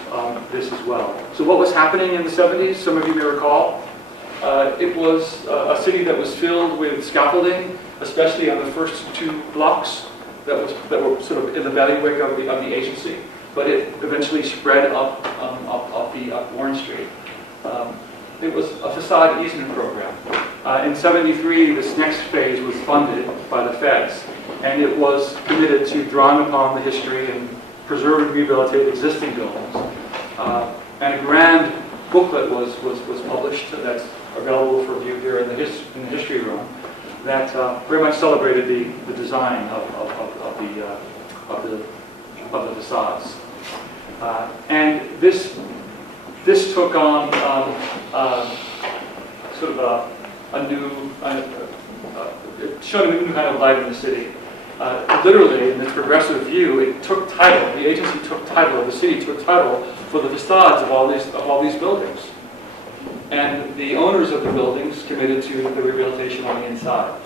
this as well. So what was happening in the 70s, some of you may recall, it was a city that was filled with scaffolding, especially on the first two blocks that were sort of in the bailiwick of the agency, but it eventually spread up Warren Street. It was a facade easement program. In '73, this next phase was funded by the feds, and it was committed to drawing upon the history and preserve and rehabilitate existing buildings. And a grand booklet was published that's available for view here in the history room that very much celebrated the design of the facades. And this took on sort of it showed a new kind of light in the city. Literally, in its progressive view, it took title. The agency took title. The city took title for the facades of all these buildings, and the owners of the buildings committed to the rehabilitation on the inside.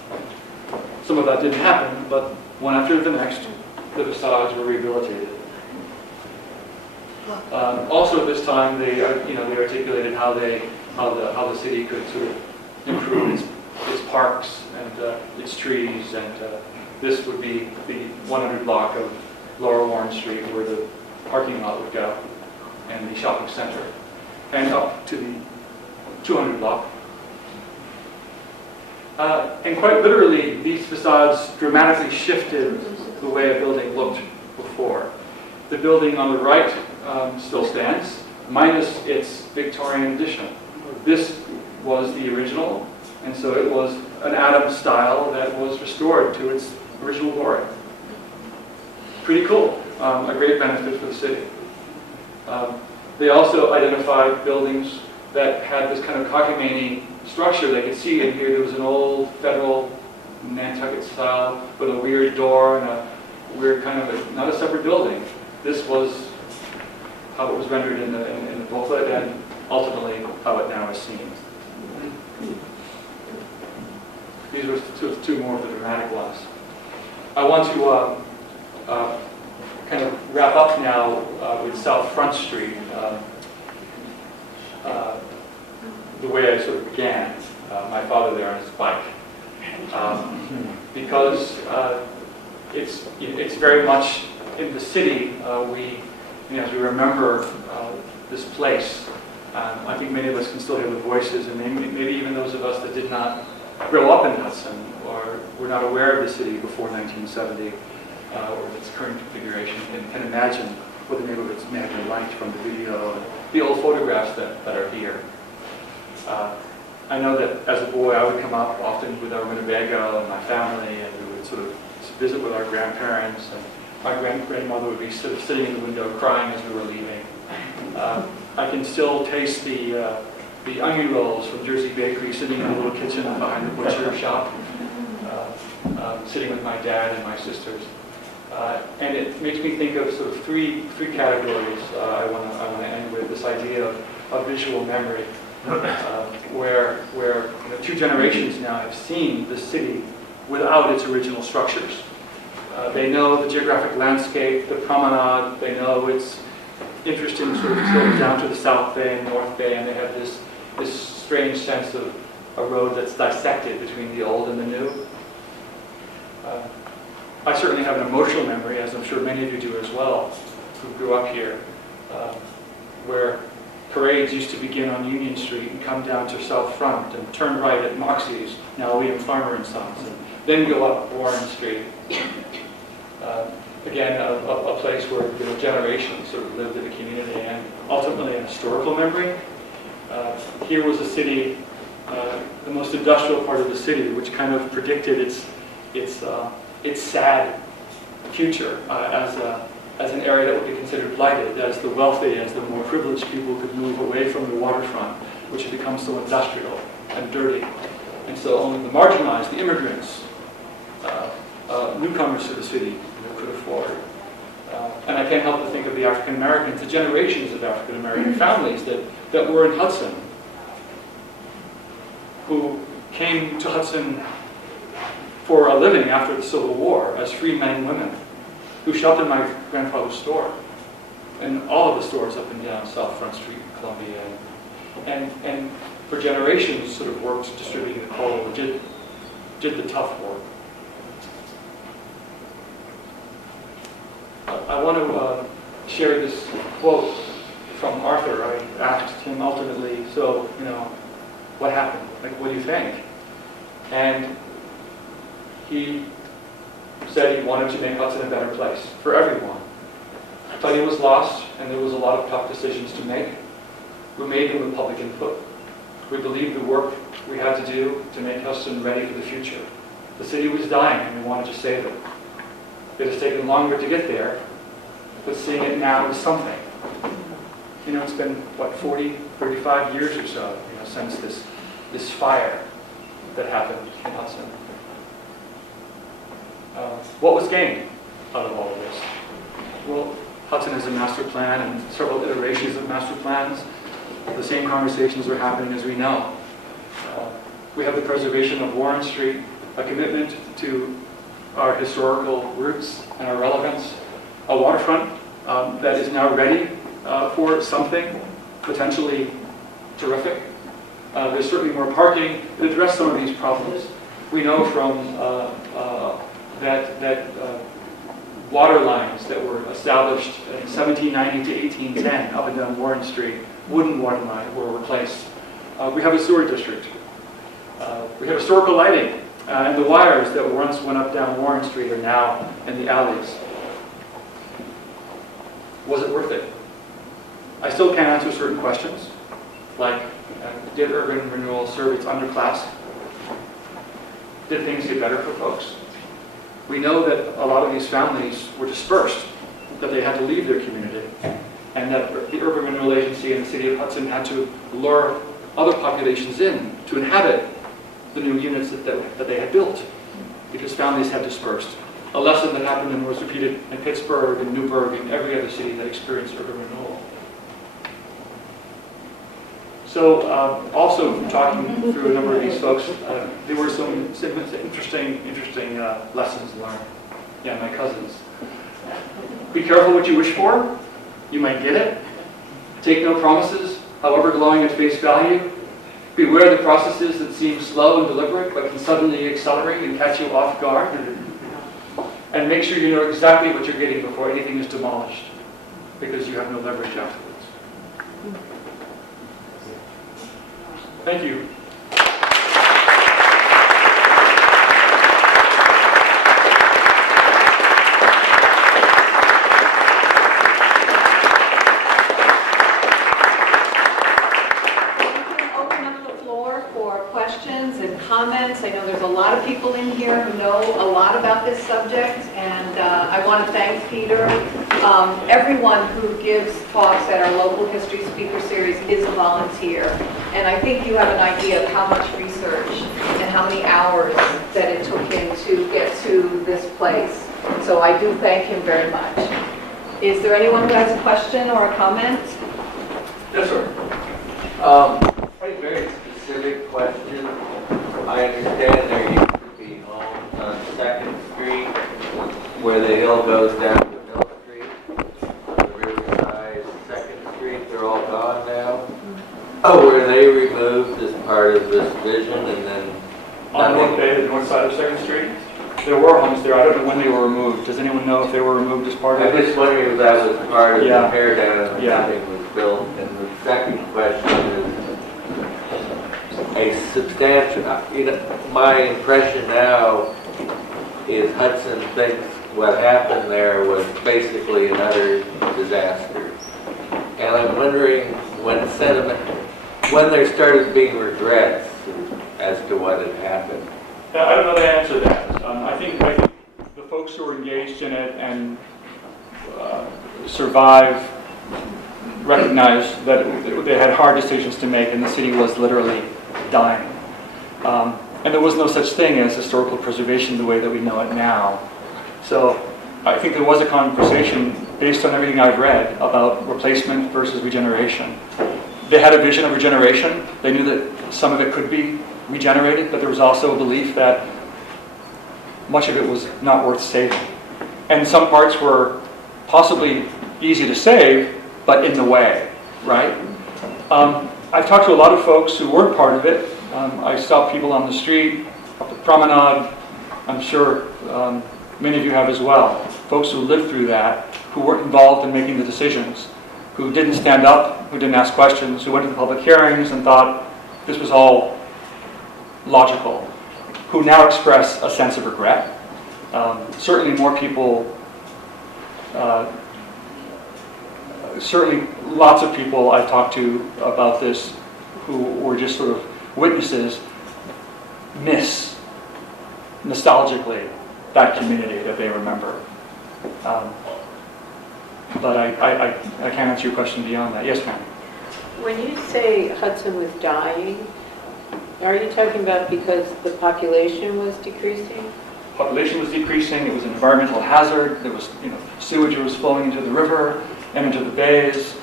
Some of that didn't happen, but one after the next, the facades were rehabilitated. Also, at this time, they articulated how the city could sort of improve its parks and its trees, and this would be the 100 block of Lower Warren Street where the parking lot would go, and the shopping center, and up to the 200 block. And quite literally, these facades dramatically shifted the way a building looked before. The building on the right still stands, minus its Victorian addition. This was the original, and so it was an Adams style that was restored to its original glory. Pretty cool. A great benefit for the city. They also identified buildings that had this kind of cockamamie structure. They could see in here there was an old federal Nantucket style with a weird door and a weird kind of not a separate building. This was how it was rendered in the booklet, and ultimately how it now is seen. These were two more of the dramatic ones. I want to kind of wrap up now with South Front Street, the way I sort of began. My father there on his bike, because it's very much in the city. As we remember this place, I think many of us can still hear the voices, and maybe even those of us that did not grow up in Hudson or were not aware of the city before 1970 or its current configuration can imagine what the neighborhoods may have been like from the video and the old photographs that are here. I know that as a boy I would come up often with our Winnebago and my family, and we would sort of visit with our grandparents, and my grandmother would be sort of sitting in the window crying as we were leaving. I can still taste the the onion rolls from Jersey Bakery sitting in a little kitchen behind the butcher shop, sitting with my dad and my sisters. And it makes me think of sort of three categories I want to end with, this idea of visual memory, where two generations now have seen the city without its original structures. They know the geographic landscape, the promenade, they know its interesting sort of slope down to the South Bay and North Bay, and they have this strange sense of a road that's dissected between the old and the new. I certainly have an emotional memory, as I'm sure many of you do as well, who grew up here, where parades used to begin on Union Street and come down to South Front and turn right at Moxie's, now William Farmer and Sons, and then go up Warren Street. Again, a place where generations sort of lived in the community, and ultimately a historical memory. Here was a city, the most industrial part of the city, which kind of predicted its sad future as an area that would be considered blighted, as the wealthy, as the more privileged people could move away from the waterfront, which had become so industrial and dirty. And so only the marginalized, the immigrants, newcomers to the city could afford. And I can't help but think of the African Americans, the generations of African American families that were in Hudson, who came to Hudson for a living after the Civil War as free men and women, who shopped in my grandfather's store, and all of the stores up and down South Front Street in Columbia, and for generations sort of worked distributing the coal, did the tough work. I want to share this quote from Arthur. I asked him ultimately, so, what happened? Like, what do you think? And he said he wanted to make Hudson a better place for everyone. But he was lost, and there was a lot of tough decisions to make. We made them with public input. We believed the work we had to do to make Hudson ready for the future. The city was dying, and we wanted to save it. It has taken longer to get there, but seeing it now is something. It's been, 40, 35 years or so, since this fire that happened in Hudson. What was gained out of all of this? Well, Hudson has a master plan and several iterations of master plans. The same conversations are happening, as we know. We have the preservation of Warren Street, a commitment to our historical roots and our relevance, a waterfront that is now ready for something potentially terrific. There's certainly more parking to address some of these problems. We know from that water lines that were established in 1790 to 1810 up and down Warren Street, wooden water lines were replaced. We have a sewer district. We have historical lighting. And the wires that once went up down Warren Street are now in the alleys. Was it worth it? I still can't answer certain questions, like did urban renewal serve its underclass? Did things get better for folks? We know that a lot of these families were dispersed, that they had to leave their community, and that the Urban Renewal Agency and the City of Hudson had to lure other populations in to inhabit the new units that they had built, because families had dispersed. A lesson that happened and was repeated in Pittsburgh and Newburgh and every other city that experienced urban renewal. So also from talking through a number of these folks, there were some interesting lessons learned. Yeah, my cousins. Be careful what you wish for. You might get it. Take no promises, however glowing at face value. Beware the processes that seem slow and deliberate, but can suddenly accelerate and catch you off guard. And make sure you know exactly what you're getting before anything is demolished, because you have no leverage afterwards. Thank you. Comments. I know there's a lot of people in here who know a lot about this subject, and I want to thank Peter. Everyone who gives talks at our local history speaker series is volunteer. And I think you have an idea of how much research and how many hours that it took him to get to this place. So I do thank him very much. Is there anyone who has a question or a comment? Yes, sir. A very specific question. I understand there used to be homes on 2nd Street where the hill goes down to Mill Street. The Riverside, 2nd Street, they're all gone now. Oh, were they removed as part of this vision and then? On North Bay, the north side of 2nd Street, there were homes there. I don't know when they were removed. Does anyone know if they were removed as part of I'm it? just wondering if that was part of Yeah. the tear down when Yeah. everything was built. And the second question is a substantial, my impression now is Hudson thinks what happened there was basically another disaster. And I'm wondering when there started being regrets as to what had happened. Yeah, I don't know the answer to that. I think the folks who were engaged in it and survived recognized that they had hard decisions to make and the city was literally dying. And there was no such thing as historical preservation the way that we know it now. So I think there was a conversation based on everything I've read about replacement versus regeneration. They had a vision of regeneration. They knew that some of it could be regenerated, but there was also a belief that much of it was not worth saving. And some parts were possibly easy to save, but in the way, right? I've talked to a lot of folks who weren't part of it. I stopped people on the street, up the promenade. I'm sure many of you have as well. Folks who lived through that, who weren't involved in making the decisions, who didn't stand up, who didn't ask questions, who went to the public hearings and thought this was all logical, who now express a sense of regret. Certainly more people, certainly lots of people I've talked to about this who were just sort of witnesses miss nostalgically that community that they remember. But I can't answer your question beyond that. Yes, ma'am. When you say Hudson was dying, are you talking about because the population was decreasing? Population was decreasing. It was an environmental hazard. There was, sewage was flowing into the river and into the bays.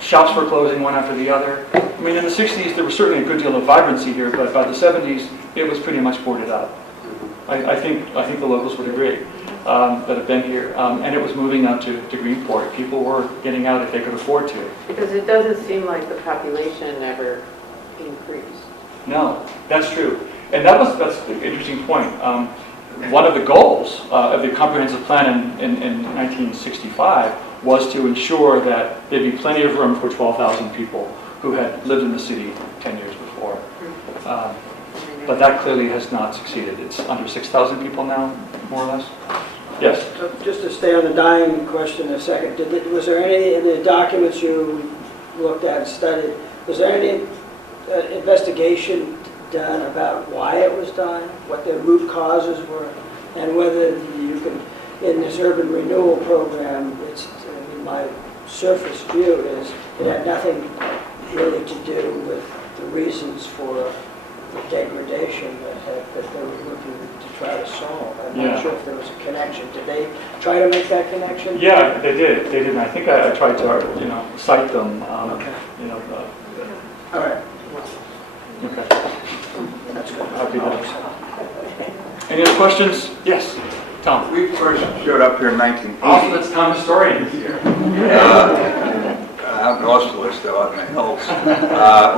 Shops were closing one after the other. I mean, in the 60s, there was certainly a good deal of vibrancy here, but by the 70s, it was pretty much boarded up. I think the locals would agree that have been here. And it was moving out to Greenport. People were getting out if they could afford to. Because it doesn't seem like the population ever increased. No, that's true. And that's an interesting point. One of the goals of the comprehensive plan in 1965 was to ensure that there'd be plenty of room for 12,000 people who had lived in the city 10 years before. But that clearly has not succeeded. It's under 6,000 people now, more or less. Yes? Just to stay on the dying question a second, was there any in the documents you looked at and studied, was there any investigation done about why it was dying, what the root causes were, and whether you can, in this urban renewal program, my surface view is it had nothing really to do with the reasons for the degradation that they were looking to try to solve. I'm not sure if there was a connection. Did they try to make that connection? Yeah, they did. They did. And I think I tried to, cite them. Okay. All right. Okay. That's good. Happy to. Any other questions? Yes, Tom. We first showed up here in 1980. Awesome, that's Tom historian here. Out in Austerlitz, though, out in the hills.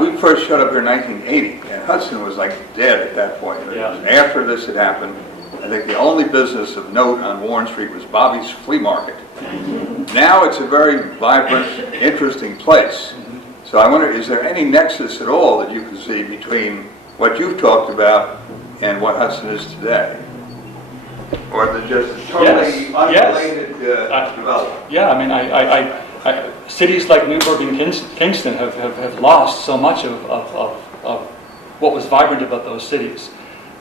We first showed up here in 1980, and Hudson was like dead at that point. Yeah. After this had happened, I think the only business of note on Warren Street was Bobby's Flea Market. Now it's a very vibrant, interesting place. So I wonder, is there any nexus at all that you can see between what you've talked about and what Hudson is today? Or is it just a totally unrelated development? Yeah, I mean, cities like Newburgh and Kingston have lost so much of what was vibrant about those cities.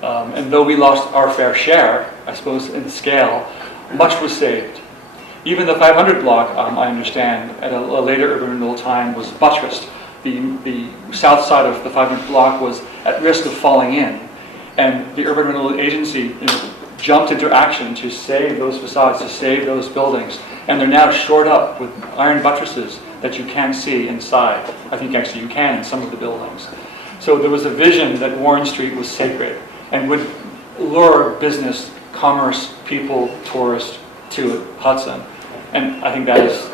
And though we lost our fair share, I suppose, in scale, much was saved. Even the 500 block, I understand, at a later urban renewal time was buttressed. the south side of the 500 block was at risk of falling in. And the Urban Renewal Agency jumped into action to save those facades, to save those buildings. And they're now shored up with iron buttresses that you can see inside. I think actually you can in some of the buildings. So there was a vision that Warren Street was sacred and would lure business, commerce, people, tourists to Hudson. And I think that is,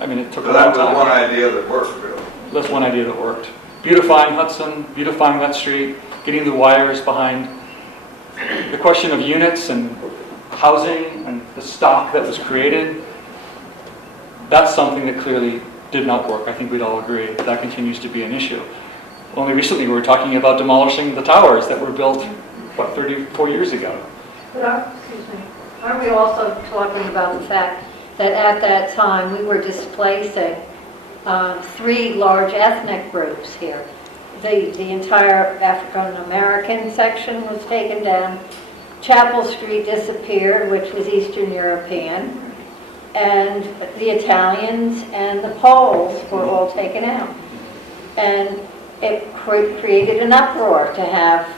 I mean, it took So a that long was time. one idea that worked, really. That's one idea that worked. Beautifying Hudson, beautifying that street, getting the wires behind. The question of units and housing and the stock that was created, that's something that clearly did not work. I think we'd all agree that that continues to be an issue. Only recently we were talking about demolishing the towers that were built, what, 34 years ago. But aren't we also talking about the fact that at that time we were displacing 3 large ethnic groups here? The entire African American section was taken down. Chapel Street disappeared, which was Eastern European. And the Italians and the Poles were all taken out. And it created an uproar to have,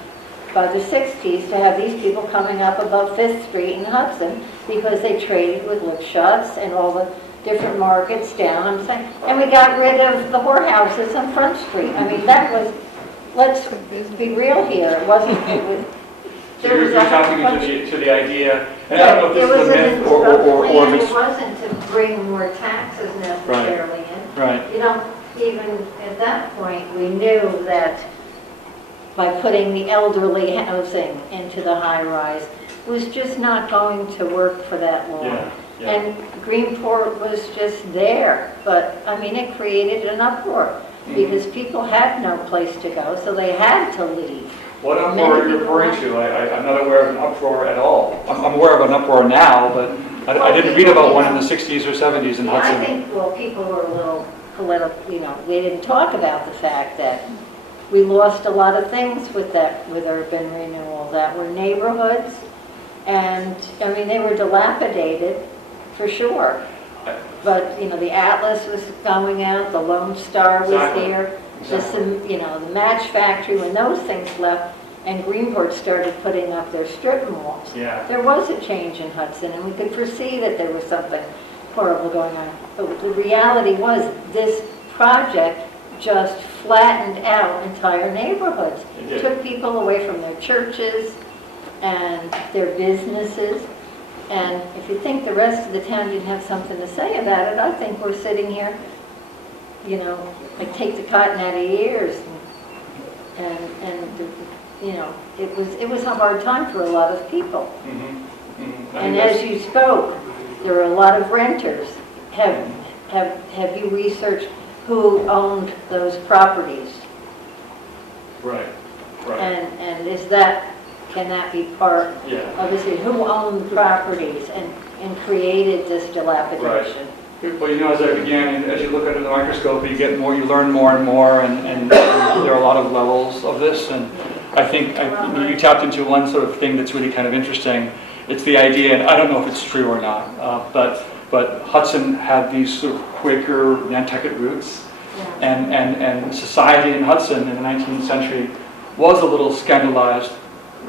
by the 60s, to have these people coming up above 5th Street in Hudson because they traded with lip shots and all the different markets down. I'm saying, and we got rid of the whorehouses on Front Street. I mean, that was, let's be real here. It wasn't, it was, So you're talking to the idea, and I don't know if this is a myth or if it it's... wasn't to bring more taxes necessarily in. Right. You know, even at that point, we knew that by putting the elderly housing into the high-rise was just not going to work for that long. Yeah, yeah. And Greenport was just there, but I mean, it created an uproar because people had no place to go, so they had to leave. What uproar are you referring to? I'm not aware of an uproar at all. I'm aware of an uproar now, but I didn't read about one in the 60s or 70s in Hudson. I think, well, people were a little political, you know, we didn't talk about the fact that we lost a lot of things with urban renewal that were neighborhoods, and I mean, they were dilapidated for sure. But, you know, the Atlas was going out, the Lone Star was Exactly. there. Exactly. You know, the Match Factory, when those things left and Greenport started putting up their strip malls, Yeah. there was a change in Hudson, and we could foresee that there was something horrible going on. But the reality was this project just flattened out entire neighborhoods. It did. Took people away from their churches and their businesses. And if you think the rest of the town didn't have something to say about it, I think we're sitting here, you know, like take the cotton out of your ears. And you know, it was a hard time for a lot of people. Mm-hmm. Mm-hmm. And as you spoke, there were a lot of renters. Have you researched who owned those properties? Right, right. And is that, can that be part Yeah. of this? Who owned the properties and created this dilapidation? Well, you know, as I began, and as you look under the microscope, you get more, you learn more and more, and there are a lot of levels of this. And I think you tapped into one sort of thing that's really kind of interesting. It's the idea, and I don't know if it's true or not, but Hudson had these sort of Quaker Nantucket roots, and society in Hudson in the 19th century was a little scandalized,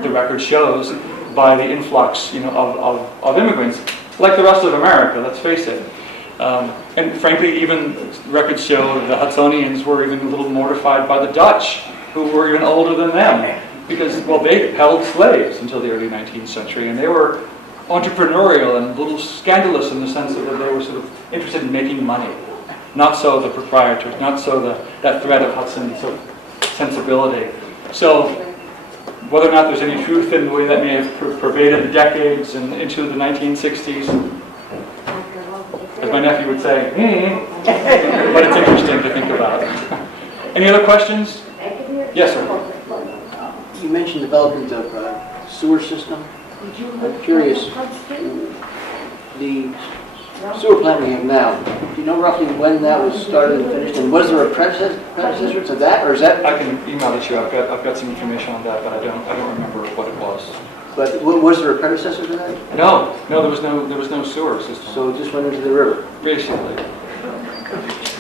the record shows, by the influx, you know, of immigrants, like the rest of America, let's face it. And frankly, even records show the Hudsonians were even a little mortified by the Dutch, who were even older than them, because, well, they held slaves until the early 19th century, and they were entrepreneurial and a little scandalous in the sense that they were sort of interested in making money. Not so the proprietors, not so that thread of Hudson's sort of sensibility. So whether or not there's any truth in the way that may have pervaded the decades and into the 1960s, as my nephew would say, but it's interesting to think about. Any other questions? Yes, sir. You mentioned development of sewer system. I'm curious, the sewer plant we have now, do you know roughly when that was started and finished? And was there a predecessor to that, or is that? I can email it to you. I've got some information on that, but I don't remember what it was. But was there a predecessor to that? No, there was no sewer system. So it just went into the river? Basically,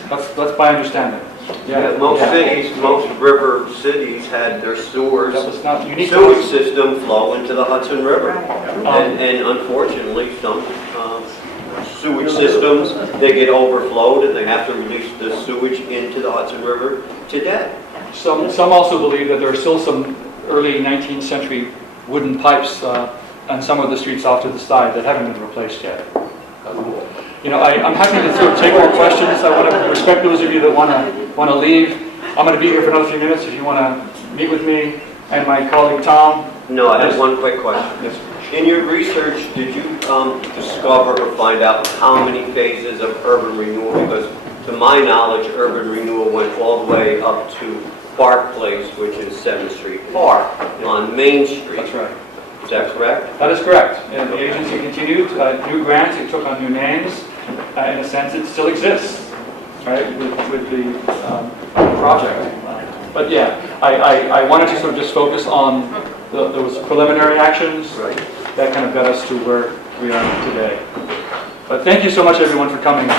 that's my understanding. Yeah, most cities, most river cities had their sewers, That was not unique to sewage Hudson. system flow into the Hudson River. Right. And unfortunately, some sewage systems, they get overflowed and they have to release the sewage into the Hudson River today. Some also believe that there are still some early 19th century wooden pipes on some of the streets off to the side that haven't been replaced yet. You know, I'm happy to sort of take more questions. I want to respect those of you that want to leave. I'm going to be here for another few minutes if you want to meet with me and my colleague Tom. No, I have one quick question. Yes. In your research, did you discover or find out how many phases of urban renewal? Because to my knowledge, urban renewal went all the way up to Park Place, which is 7th Street Park on Main Street. That's right. Is that correct? That is correct. And the agency continued, new grants, it took on new names. In a sense, it still exists, right, with the project. But yeah, I wanted to sort of just focus on those preliminary actions that kind of got us to where we are today. But thank you so much, everyone, for coming.